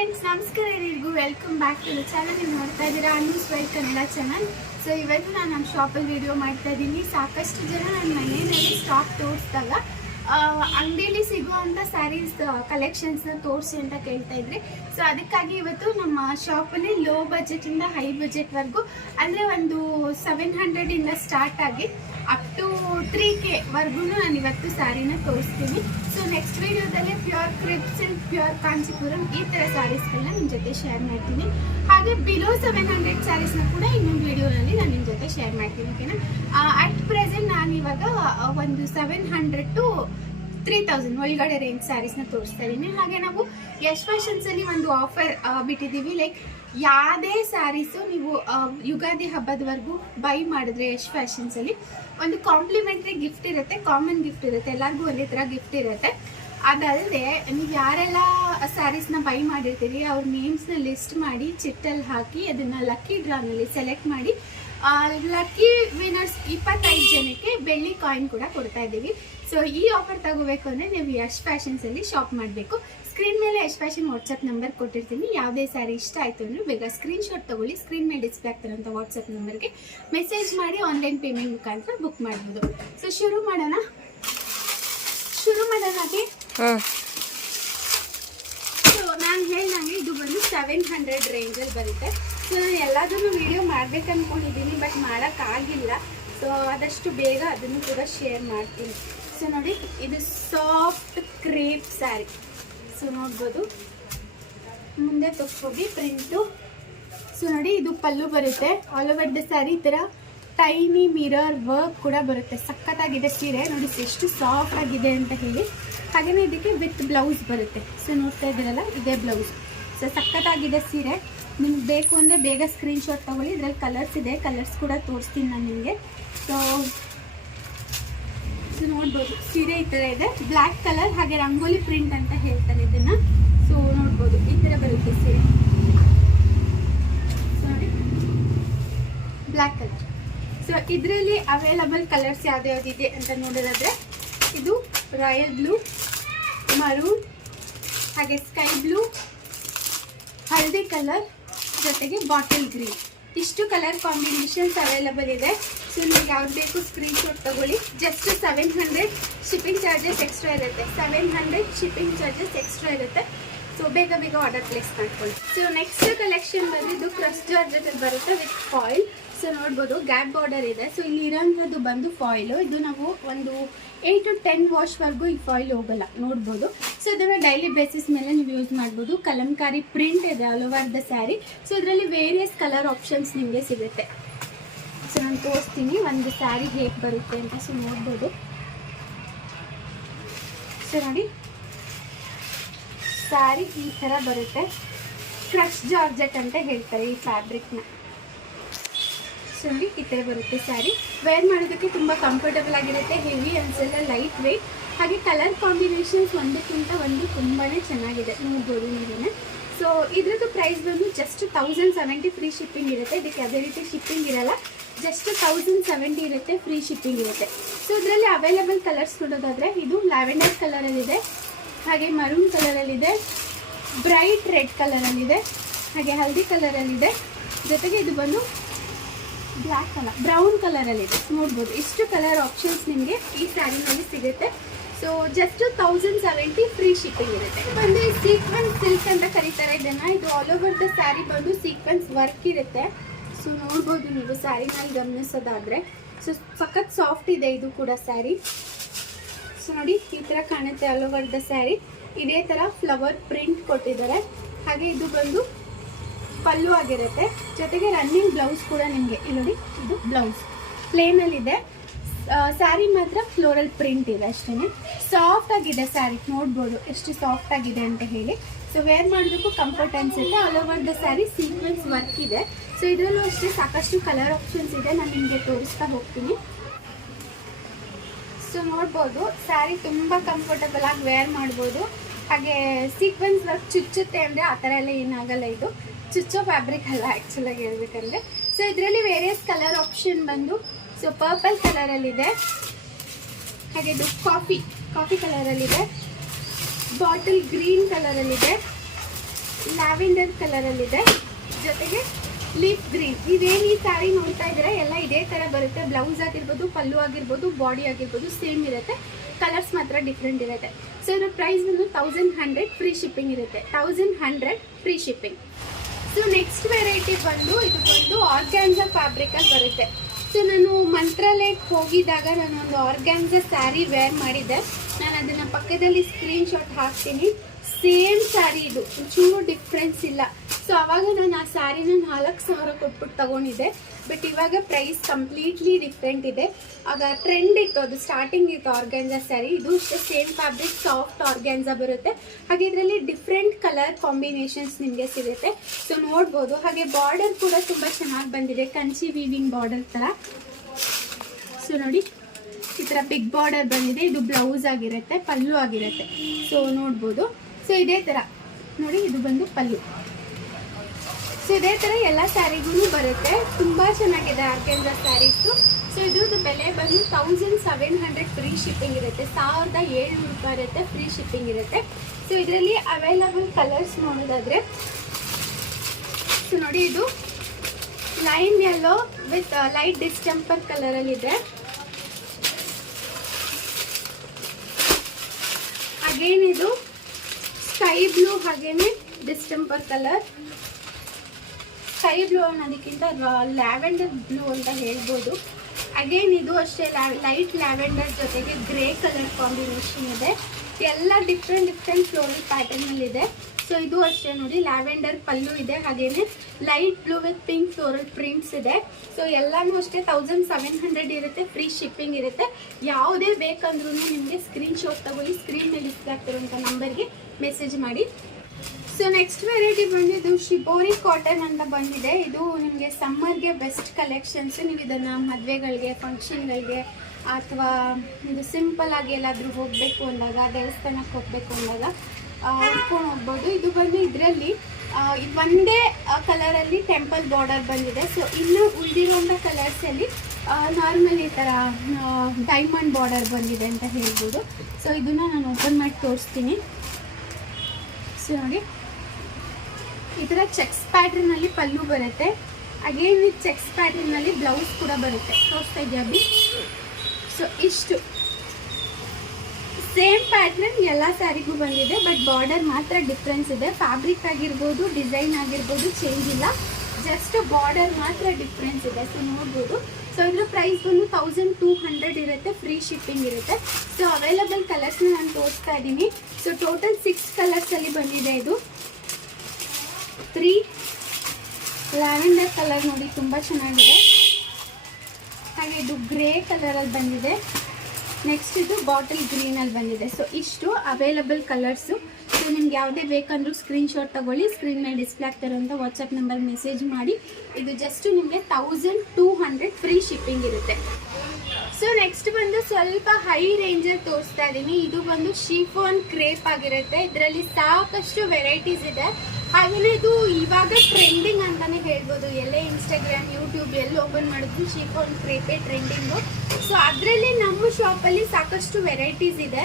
Friends, ನಮಸ್ಕಾರ. ಎಲ್ಲರಿಗೂ welcome back to the channel. ನೀವು ನೋಡ್ತಾ ಇದ್ದೀರಾ Anu's white Kannada channel. So ಇವತ್ತು ನಾನು ನಮ್ಮ ಶಾಪಲ್ಲಿ ವಿಡಿಯೋ ಮಾಡ್ತಾ ಇದ್ದೀನಿ. ಸಾಕಷ್ಟು ಜನ ನನ್ನ ಮನೆಯಲ್ಲಿ ಸ್ಟಾಕ್ ತೋರಿಸಿದಾಗ ಅಂಗಡಿಯಲ್ಲಿ ಸಿಗುವಂಥ ಸ್ಯಾರೀಸ್ ಕಲೆಕ್ಷನ್ಸ್ನ ತೋರಿಸಿ ಅಂತ ಕೇಳ್ತಾ ಇದ್ರಿ. ಸೊ ಅದಕ್ಕಾಗಿ ಇವತ್ತು ನಮ್ಮ ಶಾಪಲ್ಲಿ ಲೋ ಬಜೆಟಿಂದ ಹೈ ಬಜೆಟ್ವರೆಗೂ ಅಂದರೆ ಒಂದು 700ಇಂದ ಸ್ಟಾರ್ಟ್ ಆಗಿ ಅಪ್ ಟು 3K ವರ್ಗೂ ನಾನು ಇವತ್ತು ಸ್ಯಾರಿನ ತೋರಿಸ್ತೀನಿ. ಸೊ ನೆಕ್ಸ್ಟ್ ವಿಡಿಯೋದಲ್ಲಿ pure crepe silk, pure Kanchipuram ಈ ಥರ ಸ್ಯಾರೀಸ್ಗಳನ್ನ ನಿಮ್ಮ ಜೊತೆ ಶೇರ್ ಮಾಡ್ತೀನಿ. ಹಾಗೆ ಬಿಲೋ 700 ಸ್ಯಾರೀಸ್ನ ಕೂಡ ಇನ್ನೊಂದು ವಿಡಿಯೋನಲ್ಲಿ ನಾನು ನಿಮ್ಮ ಜೊತೆ ಶೇರ್ ಮಾಡ್ತೀನಿ. ಓಕೆನಾ? ಅಟ್ ಪ್ರೆಸೆಂಟ್ ನಾನು ಇವಾಗ ಒಂದು 700 to 3000 ಒಳಗಡೆ ರೇಂಜ್ ಸ್ಯಾರೀಸ್ನ ತೋರಿಸ್ತಾ ಇದ್ದೀನಿ. ಹಾಗೆ ನಾವು ಯಶ್ ಫ್ಯಾಷನ್ಸಲ್ಲಿ ಒಂದು ಆಫರ್ ಬಿಟ್ಟಿದ್ದೀವಿ. ಲೈಕ್ ಯಾವುದೇ ಸ್ಯಾರೀಸು ನೀವು ಯುಗಾದಿ ಹಬ್ಬದವರೆಗೂ ಬೈ ಮಾಡಿದ್ರೆ ಯಶ್ ಫ್ಯಾಷನ್ಸಲ್ಲಿ ಒಂದು ಕಾಂಪ್ಲಿಮೆಂಟ್ರಿ ಗಿಫ್ಟ್ ಇರುತ್ತೆ, ಕಾಮನ್ ಗಿಫ್ಟ್ ಇರುತ್ತೆ, ಎಲ್ಲರಿಗೂ ಒಂದೇ ಥರ ಗಿಫ್ಟ್ ಇರುತ್ತೆ. ಅದಲ್ಲದೆ ನೀವು ಯಾರೆಲ್ಲ ಸ್ಯಾರೀಸ್ನ ಬೈ ಮಾಡಿರ್ತೀರಿ ಅವ್ರ ನೇಮ್ಸ್ನ ಲಿಸ್ಟ್ ಮಾಡಿ ಚಿಟ್ಟಲ್ಲಿ ಹಾಕಿ ಅದನ್ನು ಲಕ್ಕಿ ಡ್ರಾನಲ್ಲಿ ಸೆಲೆಕ್ಟ್ ಮಾಡಿ ಲಕ್ಕಿ ವಿನರ್ಸ್ 25 ಜನಕ್ಕೆ ಬೆಳ್ಳಿ ಕಾಯಿನ್ ಕೂಡ ಕೊಡ್ತಾ ಇದ್ದೀವಿ. ಸೊ ಈ ಆಫರ್ ತಗೋಬೇಕು ಅಂದರೆ ನೀವು ಯಶ್ ಫ್ಯಾಷನ್ಸಲ್ಲಿ ಶಾಪ್ ಮಾಡಬೇಕು. ಸ್ಕ್ರೀನ್ ಮೇಲೆ ಯಶ್ ಫ್ಯಾಷನ್ ವಾಟ್ಸಪ್ ನಂಬರ್ ಕೊಟ್ಟಿರ್ತೀನಿ. ಯಾವುದೇ ಸ್ಯಾರಿ ಇಷ್ಟ ಆಯಿತು ಅಂದರೆ ಬೇಗ ಸ್ಕ್ರೀನ್ಶಾಟ್ ತೊಗೊಳ್ಳಿ. ಸ್ಕ್ರೀನ್ ಮೇಲೆ ಡಿಸ್ಪ್ಲೇ ಆಗ್ತಾರಂಥ ವಾಟ್ಸಪ್ ನಂಬರ್ಗೆ ಮೆಸೇಜ್ ಮಾಡಿ ಆನ್ಲೈನ್ ಪೇಮೆಂಟ್ ಮುಖಾಂತರ ಬುಕ್ ಮಾಡ್ಬೋದು. ಸೊ ಶುರು ಮಾಡೋಣ ಹಾಗೆ. ಸೊ ನಾನು ಹೇಳ್ದಂಗೆ ಇದು ಬಂದು 700 ರೇಂಜಲ್ಲಿ ಬರುತ್ತೆ. ಸೊ ನಾನು ಎಲ್ಲದನ್ನು ವಿಡಿಯೋ ಮಾಡ್ಬೇಕು ಅಂದ್ಕೊಂಡಿದ್ದೀನಿ, ಬಟ್ ಮಾಡೋಕ್ಕಾಗಿಲ್ಲ. ಸೊ ಆದಷ್ಟು ಬೇಗ ಅದನ್ನು ಕೂಡ ಶೇರ್ ಮಾಡ್ತೀನಿ. ಸೊ ನೋಡಿ, ಇದು ಸಾಫ್ಟ್ ಕ್ರೇಪ್ ಸ್ಯಾರಿ. ಸೊ ನೋಡ್ಬೋದು, ಮುಂದೆ ತಕ್ಕೋಗಿ ಪ್ರಿಂಟು. ಸೊ ನೋಡಿ, ಇದು ಪಲ್ಲು ಬರುತ್ತೆ. ಆಲ್ ಓವರ್ ದ ಸ್ಯಾರಿ ಈ ಥರ ಟೈನಿ ಮಿರರ್ ವರ್ಕ್ ಕೂಡ ಬರುತ್ತೆ. ಸಖತ್ತಾಗಿದೆ ಸೀರೆ ನೋಡಿ ಎಷ್ಟು ಸಾಫ್ಟ್ ಆಗಿದೆ ಅಂತ ಹೇಳಿ. ಹಾಗೆಯೇ ಇದಕ್ಕೆ ವಿತ್ ಬ್ಲೌಸ್ ಬರುತ್ತೆ. ಸೊ ನೋಡ್ತಾ ಇದ್ದೀರಲ್ಲ, ಇದೇ ಬ್ಲೌಸ್. ಸೊ ಸಖತ್ತಾಗಿದೆ ಸೀರೆ. ನಿಮ್ಗೆ ಬೇಕು ಅಂದರೆ ಬೇಗ ಸ್ಕ್ರೀನ್ಶಾಟ್ ತೊಗೊಳ್ಳಿ. ಇದರಲ್ಲಿ ಕಲರ್ಸ್ ಇದೆ, ಕಲರ್ಸ್ ಕೂಡ ತೋರಿಸ್ತೀನಿ ನಾನು ನಿಮಗೆ. ಸೊ ನೋಡ್ಬೋದು, ಸೀರೆ ಈ ಥರ ಇದೆ, ಬ್ಲ್ಯಾಕ್ ಕಲರ್. ಹಾಗೆ ರಂಗೋಲಿ ಪ್ರಿಂಟ್ ಅಂತ ಹೇಳ್ತಾರೆ ಇದನ್ನು. ಸೊ ನೋಡ್ಬೋದು, ಈ ಥರ ಬರುತ್ತೆ ಸೀರೆ. ನೋಡಿ, ಬ್ಲ್ಯಾಕ್ ಕಲರ್. ಸೊ ಇದರಲ್ಲಿ ಅವೈಲಬಲ್ ಕಲರ್ಸ್ ಯಾವ್ದ್ಯಾವ್ದಿದೆ ಅಂತ ನೋಡೋದಾದರೆ, ಇದು ರಾಯಲ್ ಬ್ಲೂ, ಮರೂನ್, ಹಾಗೆ ಸ್ಕೈ ಬ್ಲೂ, ಹಳದಿ ಕಲರ್ ಜೊತೆಗೆ ಬಾಟಲ್ ಗ್ರೀನ್, ಇಷ್ಟು ಕಲರ್ ಕಾಂಬಿನೇಷನ್ಸ್ ಅವೈಲಬಲ್ ಇದೆ. ಸೊ ನಿಮ್ಗೆ ಯಾವ್ದು ಬೇಕು ಸ್ಕ್ರೀನ್ಶಾಟ್ ತಗೊಳ್ಳಿ. ಜಸ್ಟ್ 700 ಶಿಪ್ಪಿಂಗ್ ಚಾರ್ಜಸ್ ಎಕ್ಸ್ಟ್ರಾ ಇರುತ್ತೆ. 700 ಶಿಪ್ಪಿಂಗ್ ಚಾರ್ಜಸ್ ಎಕ್ಸ್ಟ್ರಾ ಇರುತ್ತೆ. ಸೊ ಬೇಗ ಆರ್ಡರ್ ಪ್ಲೇಸ್ ಮಾಡ್ಕೊಳ್ಳಿ. ಸೊ ನೆಕ್ಸ್ಟ್ ಕಲೆಕ್ಷನ್ ಬಂದಿದ್ದು ಕ್ರಶ್ ಜಾರ್ಜೆಟಲ್ಲಿ ಬರುತ್ತೆ ವಿತ್ ಫಾಯಿಲ್. ಸೊ ನೋಡ್ಬೋದು, ಗ್ಯಾಪ್ ಬಾರ್ಡರ್ ಇದೆ. ಸೊ ಇಲ್ಲಿ ಇರೋಂಥದ್ದು ಬಂದು ಫಾಯಿಲು. ಇದು ನಾವು ಒಂದು 8 to 10 ವಾಶ್ವರೆಗೂ ಈ ಫಾಯಿಲ್ ಹೋಗಲ್ಲ, ನೋಡ್ಬೋದು. ಸೊ ಇದನ್ನು ಡೈಲಿ ಬೇಸಿಸ್ ಮೇಲೆ ನೀವು ಯೂಸ್ ಮಾಡ್ಬೋದು. ಕಲಂಕಾರಿ ಪ್ರಿಂಟ್ ಇದೆ all over the sari. So ಇದರಲ್ಲಿ ವೇರಿಯಸ್ ಕಲರ್ ಆಪ್ಷನ್ಸ್ ನಿಮಗೆ ಸಿಗುತ್ತೆ. ಸೊ ನಾನು ತೋರಿಸ್ತೀನಿ ಒಂದು ಸ್ಯಾರಿ ಹೇಗೆ ಬರುತ್ತೆ ಅಂತ. ಸೊ ನೋಡ್ಬೋದು, ಸೊ ನೋಡಿ, ಸ್ಯಾರಿ ಈ ಥರ ಬರುತ್ತೆ. ಕ್ರಶ್ ಜಾರ್ಜೆಟ್ ಅಂತ ಹೇಳ್ತಾರೆ ಈ ಫ್ಯಾಬ್ರಿಕ್ನ. ಸೊ ನೋಡಿ, ಈ ಥರ ಬರುತ್ತೆ ಸ್ಯಾರಿ. ವೇರ್ ಮಾಡೋದಕ್ಕೆ ತುಂಬ ಕಂಫರ್ಟಬಲ್ ಆಗಿರುತ್ತೆ, ಹೆವಿ ಅನ್ಸಲ್ಲ, ಲೈಟ್ ವೆಯ್ಟ್. ಹಾಗೆ ಕಲರ್ ಕಾಂಬಿನೇಷನ್ಸ್ ಒಂದಕ್ಕಿಂತ ಒಂದು ತುಂಬಾ ಚೆನ್ನಾಗಿದೆ, ನೋಡ್ಬೋದು ನೀವೇ. ಸೊ ಇದ್ರದ್ದು ಪ್ರೈಸ್ ಬಂದು ಜಸ್ಟ್ 1070 ಫ್ರೀ ಶಿಪ್ಪಿಂಗ್ ಇರುತ್ತೆ. ಇದಕ್ಕೆ ಯಾವುದೇ ರೀತಿ ಶಿಪ್ಪಿಂಗ್ ಇರಲ್ಲ, ಜಸ್ಟ್ 1070 ಇರುತ್ತೆ, ಫ್ರೀ ಶಿಪ್ಪಿಂಗ್ ಇರುತ್ತೆ. ಸೊ ಇದರಲ್ಲಿ ಅವೈಲಬಲ್ ಕಲರ್ಸ್ ನೋಡೋದಾದರೆ, ಇದು ಲ್ಯಾವೆಂಡರ್ ಕಲರಲ್ಲಿದೆ, ಹಾಗೆ ಮರೂನ್ ಕಲರಲ್ಲಿದೆ, ಬ್ರೈಟ್ ರೆಡ್ ಕಲರಲ್ಲಿದೆ, ಹಾಗೆ ಹಳದಿ ಕಲರಲ್ಲಿದೆ, ಜೊತೆಗೆ ಇದು ಬಂದು ಬ್ಲ್ಯಾಕ್ ಕಲರ್, ಬ್ರೌನ್ ಕಲರಲ್ಲಿದೆ. ನೋಡ್ಬೋದು, ಇಷ್ಟು ಕಲರ್ ಆಪ್ಷನ್ಸ್ ನಿಮಗೆ ಈ ಸ್ಯಾರಿನಲ್ಲಿ ಸಿಗುತ್ತೆ. ಸೊ ಜಸ್ಟ್ 1070 ಫ್ರೀ ಶಿಪ್ಪಿಂಗ್ ಇರುತ್ತೆ. ಬಂದು ಸೀಕ್ವೆನ್ಸ್ ಸಿಲ್ಕ್ ಅಂತ ಕರೀತಾರೆ ಇದನ್ನು. ಇದು ಆಲ್ ಓವರ್ ದ ಸ್ಯಾರಿ ಬಂದು ಸೀಕ್ವೆನ್ಸ್ ವರ್ಕ್ ಇರುತ್ತೆ. ಸೊ ನೋಡ್ಬೋದು ನೀವು ಸ್ಯಾರಿನಲ್ಲಿ ಗಮನಿಸೋದಾದರೆ. ಸೊ ಸಖತ್ ಸಾಫ್ಟ್ ಇದೆ ಇದು ಕೂಡ ಸ್ಯಾರಿ. ಸೊ ನೋಡಿ, ಈ ಥರ ಕಾಣುತ್ತೆ ಆಲ್ ಓವರ್ ದ ಸ್ಯಾರಿ. ಇದೇ ಥರ ಫ್ಲವರ್ ಪ್ರಿಂಟ್ ಕೊಟ್ಟಿದ್ದಾರೆ. ಹಾಗೆ ಇದು ಬಂದು ಪಲ್ಲು ಆಗಿರುತ್ತೆ, ಜೊತೆಗೆ ರನ್ನಿಂಗ್ ಬ್ಲೌಸ್ ಕೂಡ ನಿಮಗೆ ಇಲ್ಲಿ ನೋಡಿ, ಇದು ಬ್ಲೌಸ್ ಪ್ಲೇನಲ್ಲಿದೆ. ಸ್ಯಾರಿ ಮಾತ್ರ ಫ್ಲೋರಲ್ ಪ್ರಿಂಟ್ ಇದೆ ಅಷ್ಟೇ. ಸಾಫ್ಟ್ ಆಗಿದೆ ಸ್ಯಾರಿ, ನೋಡ್ಬೋದು ಎಷ್ಟು ಸಾಫ್ಟ್ ಆಗಿದೆ ಅಂತ ಹೇಳಿ. ಸೊ ವೇರ್ ಮಾಡೋದಕ್ಕೂ ಕಂಫರ್ಟ್ ಅನಿಸುತ್ತೆ. All over the sari sequence work ಇದೆ. ಸೊ ಇದರಲ್ಲೂ ಅಷ್ಟೇ ಸಾಕಷ್ಟು ಕಲರ್ ಆಪ್ಷನ್ಸ್ ಇದೆ, ನಾನು ನಿಮಗೆ ತೋರಿಸ್ತಾ ಹೋಗ್ತೀನಿ. ಸೊ ನೋಡ್ಬೋದು, ಸ್ಯಾರಿ ತುಂಬ ಕಂಫರ್ಟಬಲ್ ಆಗಿ ವೇರ್ ಮಾಡ್ಬೋದು. ಹಾಗೆ ಸೀಕ್ವೆನ್ಸ್ ವರ್ಕ್ ಚುಚ್ಚುತ್ತೆ ಅಂದರೆ ಆ ಥರ ಎಲ್ಲ ಏನಾಗಲ್ಲ. ಇದು ಚುಚ್ಚೋ ಫ್ಯಾಬ್ರಿಕ್ ಅಲ್ಲ ಆ್ಯಕ್ಚುಲಾಗಿ ಹೇಳ್ಬೇಕಂದ್ರೆ. ಸೊ ಇದರಲ್ಲಿ ವೇರಿಯಸ್ ಕಲರ್ ಆಪ್ಷನ್ ಬಂದು, ಸೊ ಪರ್ಪಲ್ ಕಲರಲ್ಲಿದೆ, ಹಾಗೆ ಇದು ಕಾಫಿ ಕಲರಲ್ಲಿದೆ, ಬಾಟಲ್ ಗ್ರೀನ್ ಕಲರಲ್ಲಿದೆ, ಲ್ಯಾವೆಂಡರ್ ಕಲರಲ್ಲಿದೆ, ಜೊತೆಗೆ ಲೀಫ್ ಗ್ರೀನ್. ಇದೇನು ಈ ಸ್ಯಾರಿ ನೋಡ್ತಾ ಇದ್ದೀರಾ ಎಲ್ಲ ಇದೇ ಥರ ಬರುತ್ತೆ. ಬ್ಲೌಸ್ ಆಗಿರ್ಬೋದು, ಪಲ್ಲು ಆಗಿರ್ಬೋದು, ಬಾಡಿ ಆಗಿರ್ಬೋದು ಸೇಮ್ ಇರುತ್ತೆ, ಕಲರ್ಸ್ ಮಾತ್ರ ಡಿಫ್ರೆಂಟ್ ಇರುತ್ತೆ. ಸೊ ಇದ್ರ ಪ್ರೈಸ್ ಬಂದು 1100 ಫ್ರೀ ಶಿಪ್ಪಿಂಗ್ ಇರುತ್ತೆ. 1100 free shipping. So next variety ಬಂದು ಇದು ಬಂದು ಆರ್ಗ್ಯಾನ್ಸಾ ಫ್ಯಾಬ್ರಿಕಲ್ಲಿ ಬರುತ್ತೆ. ಸೊ ನಾನು ಮಂತ್ರಾಲಯಕ್ಕೆ ಹೋಗಿದ್ದಾಗ ನಾನು ಒಂದು ಆರ್ಗ್ಯಾನ್ಸಾ ಸ್ಯಾರಿ ವೇರ್ ಮಾಡಿದ್ದೆ. ನಾನು ಅದನ್ನು ಪಕ್ಕದಲ್ಲಿ ಸ್ಕ್ರೀನ್ಶಾಟ್ ಹಾಕ್ತೀನಿ. ಸೇಮ್ ಸ್ಯಾರಿ, ಇದು ಚೂರು ಡಿಫ್ರೆನ್ಸ್ ಇಲ್ಲ. ಸೊ ಅವಾಗ ನಾನು ಆ ಸ್ಯಾರಿನ 4000 ಕೊಟ್ಬಿಟ್ಟು ತೊಗೊಂಡಿದ್ದೆ. ಬಟ್ ಇವಾಗ ಪ್ರೈಸ್ ಕಂಪ್ಲೀಟ್ಲಿ ಡಿಫ್ರೆಂಟ್ ಇದೆ. ಆಗ ಟ್ರೆಂಡ್ ಇತ್ತು, ಅದು ಸ್ಟಾರ್ಟಿಂಗ್ ಇತ್ತು ಆರ್ಗ್ಯಾನ್ಸಾ ಸ್ಯಾರಿ. ಇದು ಅಷ್ಟೇ ಸೇಮ್ ಫ್ಯಾಬ್ರಿಕ್, ಸಾಫ್ಟ್ ಆರ್ಗ್ಯಾನ್ಸಾ ಬರುತ್ತೆ. ಹಾಗೆ ಇದರಲ್ಲಿ ಡಿಫ್ರೆಂಟ್ ಕಲರ್ ಕಾಂಬಿನೇಷನ್ಸ್ ನಿಮಗೆ ಸಿಗುತ್ತೆ. ಸೊ ನೋಡ್ಬೋದು. ಹಾಗೆ ಬಾರ್ಡರ್ ಕೂಡ ತುಂಬ ಚೆನ್ನಾಗಿ ಬಂದಿದೆ, ಕಂಚಿ ವೀವಿಂಗ್ ಬಾರ್ಡರ್ ಥರ. ಸೊ ನೋಡಿ, ಈ ಥರ ಬಿಗ್ ಬಾರ್ಡರ್ ಬಂದಿದೆ. ಇದು ಬ್ಲೌಸ್ ಆಗಿರುತ್ತೆ, ಪಲ್ಲು ಆಗಿರುತ್ತೆ. ಸೊ ನೋಡ್ಬೋದು. ಸೊ ಇದೇ ಥರ ನೋಡಿ, ಇದು ಬಂದು ಪಲ್ಲು. ಸೊ ಇದೇ ಥರ ಎಲ್ಲ ಸ್ಯಾರಿಗೂ ಬರುತ್ತೆ. ತುಂಬ ಚೆನ್ನಾಗಿದೆ ಆರ್ಗ್ಯಾನ್ಸಾ ಸ್ಯಾರೀಸು. ಸೊ ಇದ್ರದ್ದು ಬೆಲೆ ಬಂದು 1700 ಫ್ರೀ ಶಿಪ್ಪಿಂಗ್ ಇರುತ್ತೆ. 1700 ರೂಪಾಯಿ ಇರುತ್ತೆ, ಫ್ರೀ ಶಿಪ್ಪಿಂಗ್ ಇರುತ್ತೆ. ಸೊ ಇದರಲ್ಲಿ ಅವೈಲಬಲ್ ಕಲರ್ಸ್ ನೋಡೋದಾದರೆ, ಸೊ ನೋಡಿ, ಇದು lime yellow with light distemper ಕಲರಲ್ಲಿದೆ. ಅಗೇನ್ ಇದು ಸ್ಕೈ ಬ್ಲೂ, ಹಾಗೇನೆ ಡಿಸ್ಟೆಂಪರ್ ಕಲರ್. ಸ್ಕೈ ಬ್ಲೂ ಅನ್ನೋದಕ್ಕಿಂತ ಲ್ಯಾವೆಂಡರ್ ಬ್ಲೂ ಅಂತ ಹೇಳ್ಬೋದು. ಅಗೇನ್ ಇದು ಅಷ್ಟೇ ಲೈಟ್ ಲ್ಯಾವೆಂಡರ್ ಜೊತೆಗೆ ಗ್ರೇ ಕಲರ್ ಕಾಂಬಿನೇಷನ್ ಇದೆ. ಎಲ್ಲ ಡಿಫ್ರೆಂಟ್ ಫ್ಲೋರಲ್ ಪ್ಯಾಟರ್ನಲ್ಲಿದೆ. ಸೊ ಇದು ಅಷ್ಟೇ ನೋಡಿ, ಲ್ಯಾವೆಂಡರ್ ಪಲ್ಲು ಇದೆ, ಹಾಗೇನೆ light blue with pink floral prints ಇದೆ. ಸೊ ಎಲ್ಲನೂ ಅಷ್ಟೇ 1700 ಇರುತ್ತೆ, ಫ್ರೀ ಶಿಪ್ಪಿಂಗ್ ಇರುತ್ತೆ. ಯಾವುದೇ ಬೇಕಂದ್ರೂ ನಿಮಗೆ ಸ್ಕ್ರೀನ್ಶಾಟ್ ತಗೊಳ್ಳಿ, ಸ್ಕ್ರೀನ್ ಮೇಲೆ ಡಿಸ್ಪ್ಲೇ ಆಗ್ತಿರುವಂಥ ನಂಬರ್ಗೆ ಮೆಸೇಜ್ ಮಾಡಿ. ಸೊ ನೆಕ್ಸ್ಟ್ ವೆರೈಟಿ ಬಂದಿದ್ದು ಶಿಬೋರಿ ಕಾಟನ್ ಅಂತ ಬಂದಿದೆ. ಇದು ನಿಮಗೆ ಸಮ್ಮರ್ಗೆ ಬೆಸ್ಟ್ ಕಲೆಕ್ಷನ್ಸ್. ನೀವು ಇದನ್ನು ಮದುವೆಗಳಿಗೆ, ಫಂಕ್ಷನ್ಗಳಿಗೆ, ಅಥವಾ ಇದು ಸಿಂಪಲ್ ಆಗಿ ಎಲ್ಲಾದರೂ ಹೋಗಬೇಕು ಅಂದಾಗ, ದೇವಸ್ಥಾನಕ್ಕೆ ಹೋಗಬೇಕು ಅಂದಾಗ ಉಟ್ಕೊಂಡು ಹೋಗ್ಬೋದು. ಇದು ಬಂದು ಇದರಲ್ಲಿ ಒಂದೇ ಕಲರಲ್ಲಿ ಟೆಂಪಲ್ ಬಾರ್ಡರ್ ಬಂದಿದೆ. ಸೊ ಇನ್ನು ಉಳಿದಿರುವಂಥ ಕಲರ್ಸಲ್ಲಿ ನಾರ್ಮಲ್ ಈ ಥರ ಡೈಮಂಡ್ ಬಾರ್ಡರ್ ಬಂದಿದೆ ಅಂತ ಹೇಳ್ಬೋದು. ಸೊ ಇದನ್ನು ನಾನು ಓಪನ್ ಮಾಡಿ ತೋರಿಸ್ತೀನಿ. ಸೊ ನೋಡಿ, ಈ ಥರ ಚೆಕ್ಸ್ ಪ್ಯಾಟ್ರನಲ್ಲಿ ಪಲ್ಲು ಬರುತ್ತೆ. ಅಗೇನ್ ವಿತ್ ಚೆಕ್ಸ್ ಪ್ಯಾಟ್ರನಲ್ಲಿ ಬ್ಲೌಸ್ ಕೂಡ ಬರುತ್ತೆ. ತೋರಿಸ್ತಾ ಇದೆಯಾ ಅಭಿ? ಸೊ ಇಷ್ಟು ಸೇಮ್ ಪ್ಯಾಟ್ರನ್ ಎಲ್ಲ ಸ್ಯಾರಿಗೂ ಬಂದಿದೆ, ಬಟ್ ಬಾರ್ಡರ್ ಮಾತ್ರ ಡಿಫ್ರೆನ್ಸ್ ಇದೆ. ಫ್ಯಾಬ್ರಿಕ್ ಆಗಿರ್ಬೋದು, ಡಿಸೈನ್ ಆಗಿರ್ಬೋದು ಚೇಂಜ್ ಇಲ್ಲ, ಜಸ್ಟ್ ಬಾರ್ಡರ್ ಮಾತ್ರ ಡಿಫ್ರೆನ್ಸ್ ಇದೆ. ಸೊ ನೋಡ್ಬೋದು. ಸೊ ಇದ್ರ ಪ್ರೈಸ್ ಬಂದು 1200 ಇರುತ್ತೆ, ಫ್ರೀ ಶಿಪ್ಪಿಂಗ್ ಇರುತ್ತೆ. ಸೊ ಅವೈಲಬಲ್ ಕಲರ್ಸ್ನ ನಾನು ತೋರಿಸ್ತಾ ಇದ್ದೀನಿ. ಸೊ ಟೋಟಲ್ 6 ಕಲರ್ಸಲ್ಲಿ ಬಂದಿದೆ. ಇದು 3 ಲ್ಯಾವೆಂಡರ್ ಕಲರ್ ನೋಡಿ, ತುಂಬ ಚೆನ್ನಾಗಿದೆ. ಹಾಗೆ ಇದು ಗ್ರೇ ಕಲರಲ್ಲಿ ಬಂದಿದೆ. ನೆಕ್ಸ್ಟ್ ಇದು ಬಾಟಲ್ ಗ್ರೀನಲ್ಲಿ ಬಂದಿದೆ. ಸೊ ಇಷ್ಟು ಅವೈಲಬಲ್ ಕಲರ್ಸು. ಸೊ ನಿಮ್ಗೆ ಯಾವುದೇ ಬೇಕಂದ್ರೂ ಸ್ಕ್ರೀನ್ಶಾಟ್ ತಗೊಳ್ಳಿ, ಸ್ಕ್ರೀನ್ ಮೇಲೆ ಡಿಸ್ಪ್ಲೇ ಆಗ್ತಿರೋಂಥ ವಾಟ್ಸಪ್ ನಂಬರ್ ಮೆಸೇಜ್ ಮಾಡಿ. ಇದು ಜಸ್ಟ್ ನಿಮಗೆ 1200 ಫ್ರೀ ಶಿಪ್ಪಿಂಗ್ ಇರುತ್ತೆ. ಸೊ ನೆಕ್ಸ್ಟ್ ಬಂದು ಸ್ವಲ್ಪ ಹೈ ರೇಂಜಲ್ಲಿ ತೋರಿಸ್ತಾ ಇದ್ದೀನಿ. ಇದು ಬಂದು ಶಿಫಾನ್ ಕ್ರೇಪ್ ಆಗಿರುತ್ತೆ. ಇದರಲ್ಲಿ ಸಾಕಷ್ಟು ವೆರೈಟೀಸ್ ಇದೆ. ಹಾಗೆಯೇ ಇದು ಇವಾಗ ಟ್ರೆಂಡಿಂಗ್ ಅಂತಲೇ ಹೇಳ್ಬೋದು. ಎಲ್ಲೇ ಇನ್ಸ್ಟಾಗ್ರಾಮ್, ಯೂಟ್ಯೂಬ್ ಎಲ್ಲಿ ಓಪನ್ ಮಾಡಿದ್ರು ಶಿಫಾನ್ ಕ್ರೇಪೇ ಟ್ರೆಂಡಿಂಗು. ಸೊ ಅದರಲ್ಲಿ ನಮ್ಮ ಶಾಪಲ್ಲಿ ಸಾಕಷ್ಟು ವೆರೈಟೀಸ್ ಇದೆ.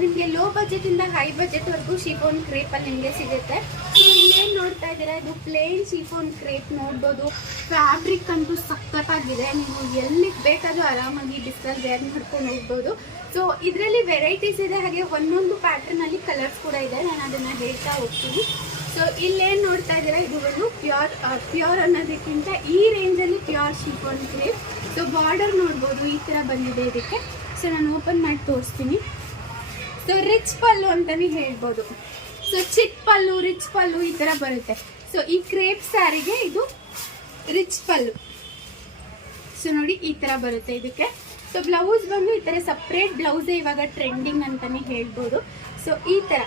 ನಿಮಗೆ ಲೋ ಬಜೆಟಿಂದ ಹೈ ಬಜೆಟ್ವರೆಗೂ ಶಿಫಾನ್ ಕ್ರೇಪಲ್ಲಿ ನಿಮಗೆ ಸಿಗುತ್ತೆ. ಸೊ ಇಲ್ಲೇನು ನೋಡ್ತಾ ಇದ್ದೀರಾ, ಇದು ಪ್ಲೇನ್ ಶಿಫಾನ್ ಕ್ರೇಪ್ ನೋಡ್ಬೋದು. ಫ್ಯಾಬ್ರಿಕ್ ಅಂತೂ ಸಖತ್ತಾಗಿದೆ. ನೀವು ಎಲ್ಲಿಗೆ ಬೇಕಾದರೂ ಆರಾಮಾಗಿ ಡಿಸ್ಕಲ್ ವೇರ್ ಮಾಡ್ಕೊಂಡು ಹೋಗ್ಬೋದು. ಸೊ ಇದರಲ್ಲಿ ವೆರೈಟೀಸ್ ಇದೆ, ಹಾಗೆ ಒಂದೊಂದು ಪ್ಯಾಟ್ರನಲ್ಲಿ ಕಲರ್ಸ್ ಕೂಡ ಇದೆ. ನಾನು ಅದನ್ನು ಹೇಳ್ತಾ ಹೋಗ್ತೀನಿ. ಸೊ ಇಲ್ಲೇನು ನೋಡ್ತಾ ಇದ್ದೀರಾ, ಇದು ಒಂದು ಪ್ಯೂರ್ ಅನ್ನೋದಕ್ಕಿಂತ ಈ ರೇಂಜಲ್ಲಿ pure chiffon crepe. So border ನೋಡ್ಬೋದು, ಈ ಥರ ಬಂದಿದೆ ಇದಕ್ಕೆ. ಸೊ ನಾನು ಓಪನ್ ಮಾಡಿ ತೋರಿಸ್ತೀನಿ. ಸೊ ರಿಚ್ ಪಲ್ಲು ಅಂತಲೇ ಹೇಳ್ಬೋದು. ಸೊ ಚಿಕ್ಕ ಪಲ್ಲು, ರಿಚ್ ಪಲ್ಲು ಈ ಥರ ಬರುತ್ತೆ. ಸೊ ಈ ಕ್ರೇಪ್ ಸ್ಯಾರಿಗೆ ಇದು ರಿಚ್ ಪಲ್ಲು. ಸೊ ನೋಡಿ, ಈ ಥರ ಬರುತ್ತೆ ಇದಕ್ಕೆ. ಸೊ ಬ್ಲೌಸ್ ಬಂದು ಈ ಥರ ಸಪ್ರೇಟ್ ಬ್ಲೌಸೇ ಇವಾಗ ಟ್ರೆಂಡಿಂಗ್ ಅಂತಲೇ ಹೇಳ್ಬೋದು. ಸೊ ಈ ಥರ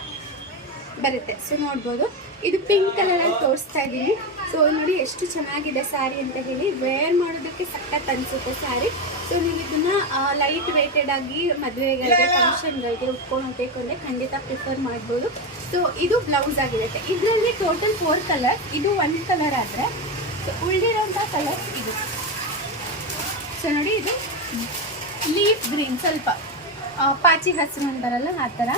ಬರುತ್ತೆ. ಸೊ ನೋಡ್ಬೋದು, ಇದು ಪಿಂಕ್ ಕಲರಲ್ಲಿ ತೋರಿಸ್ತಾ ಇದ್ದೀನಿ. ಸೊ ನೋಡಿ ಎಷ್ಟು ಚೆನ್ನಾಗಿದೆ ಸ್ಯಾರಿ ಅಂತ ಹೇಳಿ. ವೇರ್ ಮಾಡೋದಕ್ಕೆ ಸಖತ್ ಅನಿಸುತ್ತೆ ಸ್ಯಾರಿ. ಸೊ ನೀವು ಇದನ್ನು ಲೈಟ್ ವೆಯ್ಟೆಡ್ ಆಗಿ ಮದುವೆಗಳಿಗೆ, ಫಂಕ್ಷನ್ಗಳಿಗೆ ಉಟ್ಕೊಂಡು ಹೋಗಬೇಕು ಅಂದರೆ ಖಂಡಿತ ಪ್ರಿಫರ್ ಮಾಡ್ಬೋದು. ಸೊ ಇದು ಬ್ಲೌಸ್ ಆಗಿರುತ್ತೆ. ಇದರಲ್ಲಿ ಟೋಟಲ್ 4 ಕಲರ್. ಇದು 1 ಕಲರ್ ಆದರೆ ಸೊ ಉಳಿದಿರೋಂಥ ಕಲರ್ ಇದು. ಸೊ ನೋಡಿ, ಇದು ಲೀಫ್ ಗ್ರೀನ್, ಸ್ವಲ್ಪ ಪಾಚಿ ಹಸಿರು ಅಂತಾರಲ್ಲ ಆ ಥರ.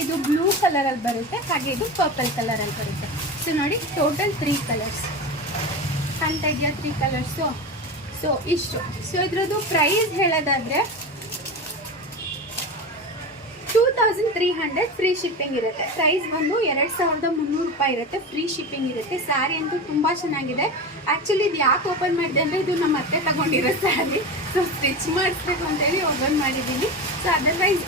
ಇದು ಬ್ಲೂ ಕಲರಲ್ಲಿ ಬರುತ್ತೆ, ಹಾಗೆ ಇದು ಪರ್ಪಲ್ ಕಲರಲ್ಲಿ ಬರುತ್ತೆ. ಸೊ ನೋಡಿ ಟೋಟಲ್ 3 ಕಲರ್ಸ್ ಕಾಣ್ತಾ ಇದೆಯಾ, 3 ಕಲರ್ಸು. ಸೊ ಇಷ್ಟು. ಸೊ ಇದ್ರದ್ದು ಪ್ರೈಸ್ ಹೇಳೋದಾದರೆ 2300 ಫ್ರೀ ಶಿಪ್ಪಿಂಗ್ ಇರುತ್ತೆ. ಪ್ರೈಸ್ ಬಂದು 2300 ರೂಪಾಯಿ ಇರುತ್ತೆ, ಫ್ರೀ ಶಿಪ್ಪಿಂಗ್ ಇರುತ್ತೆ. ಸ್ಯಾರಿ ಅಂತೂ ತುಂಬ ಚೆನ್ನಾಗಿದೆ. ಆ್ಯಕ್ಚುಲಿ ಇದು ಯಾಕೆ ಓಪನ್ ಮಾಡಿದೆ ಅಂದರೆ ಇದು ನಮ್ಮ ಅತ್ತೆ ತಗೊಂಡಿರೋ ಸ್ಯಾರಿ, ಸೊ ಸ್ಟಿಚ್ ಮಾಡಿಸ್ಬೇಕು ಅಂತೇಳಿ ಓಪನ್ ಮಾಡಿದ್ದೀನಿ. ಸೊ ಅದರ್ವೈಸ್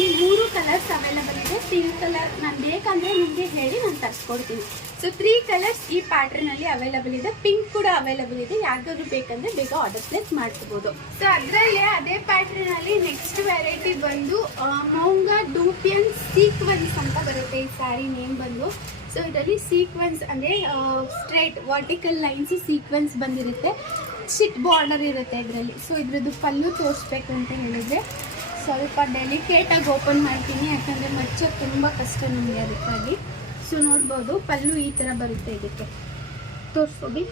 ಈ 3 ಕಲರ್ಸ್ ಅವೈಲಬಲ್ ಇದೆ. ಪಿಂಕ್ ಕಲರ್ ನಾನು ಬೇಕಂದರೆ ನಿಮಗೆ ಹೇಳಿ ನಾನು ತರಿಸ್ಕೊಡ್ತೀನಿ. ಸೊ 3 ಕಲರ್ಸ್ ಈ ಪ್ಯಾಟ್ರನಲ್ಲಿ ಅವೈಲಬಲ್ ಇದೆ. ಪಿಂಕ್ ಕೂಡ ಅವೈಲಬಲ್ ಇದೆ. ಯಾವ್ದಾದ್ರು ಬೇಕಂದರೆ ಬೇಗ ಆರ್ಡರ್ ಪ್ಲೇಸ್ ಮಾಡ್ಕೋಬೋದು. ಸೊ ಅದರಲ್ಲೇ ಅದೇ ಪ್ಯಾಟ್ರನಲ್ಲಿ ನೆಕ್ಸ್ಟ್ ವೆರೈಟಿ ಬಂದು ಮೌಂಗಾ ಡೂಪಿಯನ್ ಸೀಕ್ವೆನ್ಸ್ ಅಂತ ಬರುತ್ತೆ. ಈ ಸ್ಯಾರಿ ನೇಮ್ ಬಂದು. ಸೊ ಇದರಲ್ಲಿ ಸೀಕ್ವೆನ್ಸ್ ಅಂದರೆ ಸ್ಟ್ರೈಟ್ ವರ್ಟಿಕಲ್ ಲೈನ್ಸ್ ಸೀಕ್ವೆನ್ಸ್ ಬಂದಿರುತ್ತೆ. ಶಿಟ್ ಬಾರ್ಡರ್ ಇರುತ್ತೆ ಇದರಲ್ಲಿ. ಸೊ ಇದ್ರದ್ದು ಪಲ್ಲು ತೋರಿಸ್ಬೇಕು ಅಂತ ಹೇಳಿದರೆ ಸ್ವಲ್ಪ ಡೆಲಿಕೇಟಾಗಿ ಓಪನ್ ಮಾಡ್ತೀನಿ, ಯಾಕಂದರೆ ಮಚ್ಚೋದು ತುಂಬ ಕಷ್ಟ ನಮಗೆ, ಅದಕ್ಕಾಗಿ. ಸೊ ನೋಡ್ಬೋದು ಪಲ್ಲು ಈ ಥರ ಬರುತ್ತೆ. ಇದಕ್ಕೆ ತೋರಿಸ್ಬೋದು,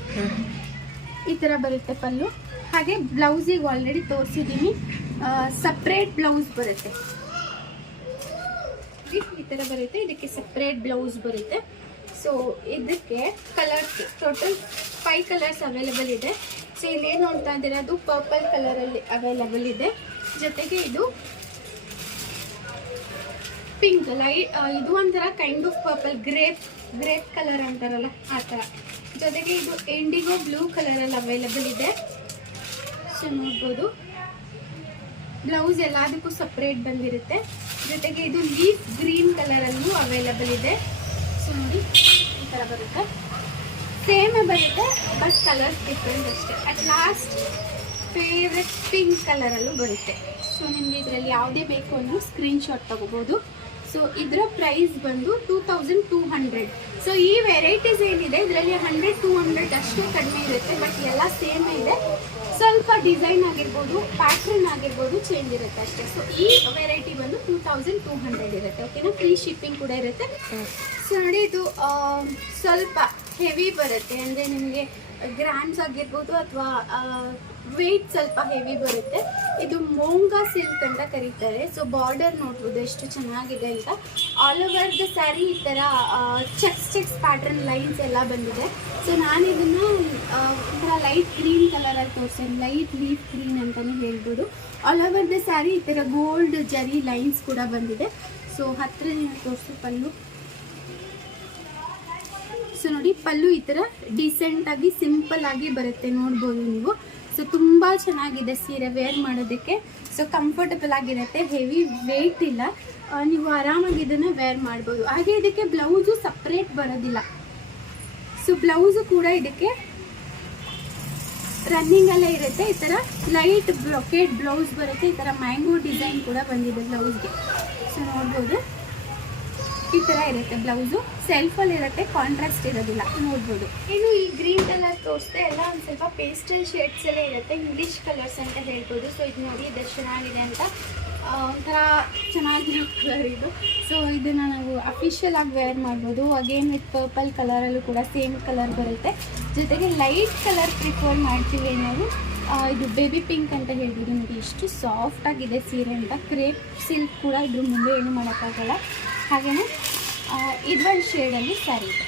ಈ ಥರ ಬರುತ್ತೆ ಪಲ್ಲು. ಹಾಗೆ ಬ್ಲೌಸಿಗೆ ಆಲ್ರೆಡಿ ತೋರಿಸಿದ್ದೀನಿ, ಸಪ್ರೇಟ್ ಬ್ಲೌಸ್ ಬರುತ್ತೆ. ಈ ಥರ ಬರುತ್ತೆ, ಇದಕ್ಕೆ ಸಪ್ರೇಟ್ ಬ್ಲೌಸ್ ಬರುತ್ತೆ. ಸೊ ಇದಕ್ಕೆ ಕಲರ್ಸ್ ಟೋಟಲ್ 5 ಕಲರ್ಸ್ ಅವೈಲಬಲ್ ಇದೆ. ಸೊ ಇಲ್ಲೇನು ನೋಡ್ತಾ ಇದ್ದೀರಾ, ಅದು ಪರ್ಪಲ್ ಕಲರಲ್ಲಿ ಅವೈಲಬಲ್ ಇದೆ. ಜೊತೆಗೆ ಇದು ಪಿಂಕ್ ಲೈಟ್, ಇದು ಒಂಥರ kind of purple, grape colour ಅಂತಾರಲ್ಲ ಆ ಥರ. ಜೊತೆಗೆ ಇದು ಇಂಡಿಗೋ ಬ್ಲೂ ಕಲರಲ್ಲಿ ಅವೈಲಬಲ್ ಇದೆ. ಸೊ ನೋಡ್ಬೋದು ಬ್ಲೌಸ್ ಎಲ್ಲದಕ್ಕೂ ಸಪ್ರೇಟ್ ಬಂದಿರುತ್ತೆ. ಜೊತೆಗೆ ಇದು ಲೀಫ್ ಗ್ರೀನ್ ಕಲರಲ್ಲೂ ಅವೈಲಬಲ್ ಇದೆ. ಸೊ ನೋಡಿ ಈ ಥರ ಬರುತ್ತೆ, ಸೇಮೇ ಬರುತ್ತೆ, ಬಟ್ ಕಲರ್ಸ್ ಡಿಫ್ರೆಂಟ್ ಅಷ್ಟೇ. ಅಟ್ ಲಾಸ್ಟ್ ಫೇವ್ರೆಟ್ ಪಿಂಕ್ ಕಲರಲ್ಲೂ ಬರುತ್ತೆ. ಸೊ ನಿಮಗೆ ಇದರಲ್ಲಿ ಯಾವುದೇ ಬೇಕು ಅನ್ನೋ ಸ್ಕ್ರೀನ್ಶಾಟ್ ತಗೋಬೋದು. ಸೊ ಇದರ ಪ್ರೈಸ್ ಬಂದು 2200. ಸೊ ಈ ವೆರೈಟೀಸ್ ಏನಿದೆ ಇದರಲ್ಲಿ 100-200 ಅಷ್ಟು ಕಡಿಮೆ ಇರುತ್ತೆ, ಬಟ್ ಎಲ್ಲ ಸೇಮೇ ಇದೆ. ಸ್ವಲ್ಪ ಡಿಸೈನ್ ಆಗಿರ್ಬೋದು, ಪ್ಯಾಟ್ರನ್ ಆಗಿರ್ಬೋದು ಚೇಂಜ್ ಇರುತ್ತೆ ಅಷ್ಟೇ. ಸೊ ಈ ವೆರೈಟಿ ಬಂದು 2200 ಇರುತ್ತೆ. ಓಕೆನಾ, ಫ್ರೀ ಶಿಪ್ಪಿಂಗ್ ಕೂಡ ಇರುತ್ತೆ. ಸೊ ನೋಡಿ ಇದು ಸ್ವಲ್ಪ ಹೆವಿ ಬರುತ್ತೆ, ಅಂದರೆ ನಿಮಗೆ ಗ್ರಾಮ್ಸ್ ಆಗಿರ್ಬೋದು ಅಥವಾ ವೆಯ್ಟ್ ಸ್ವಲ್ಪ ಹೆವಿ ಬರುತ್ತೆ. ಇದು ಮೋಂಗಾ ಸಿಲ್ಕ್ ಅಂತ ಕರೀತಾರೆ. ಸೊ ಬಾರ್ಡರ್ ನೋಡ್ಬೋದು ಎಷ್ಟು ಚೆನ್ನಾಗಿದೆ ಅಂತ. ಆಲ್ ಓವರ್ ದ ಸ್ಯಾರಿ ಈ ಥರ ಚೆಕ್ಸ್ ಪ್ಯಾಟ್ರನ್ ಲೈನ್ಸ್ ಎಲ್ಲ ಬಂದಿದೆ. ಸೊ ನಾನು ಇದನ್ನು ಒಂಥರ ಲೈಟ್ ಗ್ರೀನ್ ಕಲರಲ್ಲಿ ತೋರಿಸ್ತೇನೆ, ಲೈಟ್ ಲೀಫ್ ಗ್ರೀನ್ ಅಂತಲೇ ಹೇಳ್ಬೋದು. ಆಲ್ ಓವರ್ ದ ಸ್ಯಾರಿ ಈ ಥರ ಗೋಲ್ಡ್ ಜರಿ ಲೈನ್ಸ್ ಕೂಡ ಬಂದಿದೆ. ಸೊ ಹತ್ತಿರದಿಂದ ತೋರಿಸು ಪಲ್ಲು. ಸೊ ನೋಡಿ ಪಲ್ಲು ಈ ಥರ ಡಿಸೆಂಟಾಗಿ ಸಿಂಪಲ್ ಆಗಿ ಬರುತ್ತೆ, ನೋಡ್ಬೋದು ನೀವು. ಸೊ ತುಂಬ ಚೆನ್ನಾಗಿದೆ ಸೀರೆ ವೇರ್ ಮಾಡೋದಕ್ಕೆ. ಸೊ ಕಂಫರ್ಟಬಲ್ ಆಗಿರುತ್ತೆ, ಹೆವಿ ವೆಯ್ಟ್ ಇಲ್ಲ, ನೀವು ಆರಾಮಾಗಿ ಇದನ್ನು ವೇರ್ ಮಾಡ್ಬೋದು. ಹಾಗೆ ಇದಕ್ಕೆ ಬ್ಲೌಸು ಸಪ್ರೇಟ್ ಬರೋದಿಲ್ಲ. ಸೊ ಬ್ಲೌಸು ಕೂಡ ಇದಕ್ಕೆ ರನ್ನಿಂಗಲ್ಲೇ ಇರುತ್ತೆ. ಈ ಥರ ಲೈಟ್ ಬ್ರೊಕೇಡ್ ಬ್ಲೌಸ್ ಬರುತ್ತೆ. ಈ ಥರ ಮ್ಯಾಂಗೋ ಡಿಸೈನ್ ಕೂಡ ಬಂದಿದೆ ಬ್ಲೌಸ್ಗೆ. ಸೊ ನೋಡ್ಬೋದು ಈ ಥರ ಇರುತ್ತೆ ಬ್ಲೌಸು, ಸೆಲ್ಫಲ್ಲಿ ಇರುತ್ತೆ, ಕಾಂಟ್ರಾಸ್ಟ್ ಇರೋದಿಲ್ಲ, ನೋಡ್ಬೋದು. ಇನ್ನು ಈ ಗ್ರೀನ್ ಕಲರ್ ತೋರಿಸ್ದೆ ಎಲ್ಲ ಒಂದು ಸ್ವಲ್ಪ ಪೇಸ್ಟಲ್ ಶೇಡ್ಸ್ ಎಲ್ಲ ಇರುತ್ತೆ, ಇಂಗ್ಲೀಷ್ ಕಲರ್ಸ್ ಅಂತ ಹೇಳ್ಬೋದು. ಸೊ ಇದು ನೋಡಿ ಇದು ಚೆನ್ನಾಗಿದೆ ಅಂತ, ಒಂಥರ ಚೆನ್ನಾಗಿರೋ ಕಲರ್ ಇದು. ಸೊ ಇದನ್ನು ನಾವು ಅಫಿಷಿಯಲ್ ಆಗಿ ವೇರ್ ಮಾಡ್ಬೋದು. ಅಗೇನ್ ವಿತ್ ಪರ್ಪಲ್ ಕಲರಲ್ಲೂ ಕೂಡ ಸೇಮ್ ಕಲರ್ ಬರುತ್ತೆ. ಜೊತೆಗೆ ಲೈಟ್ ಕಲರ್ ಪ್ರಿಫರ್ ಮಾಡ್ತೀವಿ ನಾವು, ಇದು ಬೇಬಿ ಪಿಂಕ್ ಅಂತ ಹೇಳ್ಬೋದು. ನೋಡಿ ಎಷ್ಟು ಸಾಫ್ಟಾಗಿದೆ ಸೀರೆ ಅಂತ. ಕ್ರೇಪ್ ಸಿಲ್ಕ್ ಕೂಡ ಇದ್ರ ಮುಂದೆ ಏನು ಮಾಡೋಕ್ಕಾಗಲ್ಲ. ಹಾಗೆಯೇ ಇದೊಂದು ಶೇಡಲ್ಲಿ ಸ್ಯಾರಿ ಇದೆ.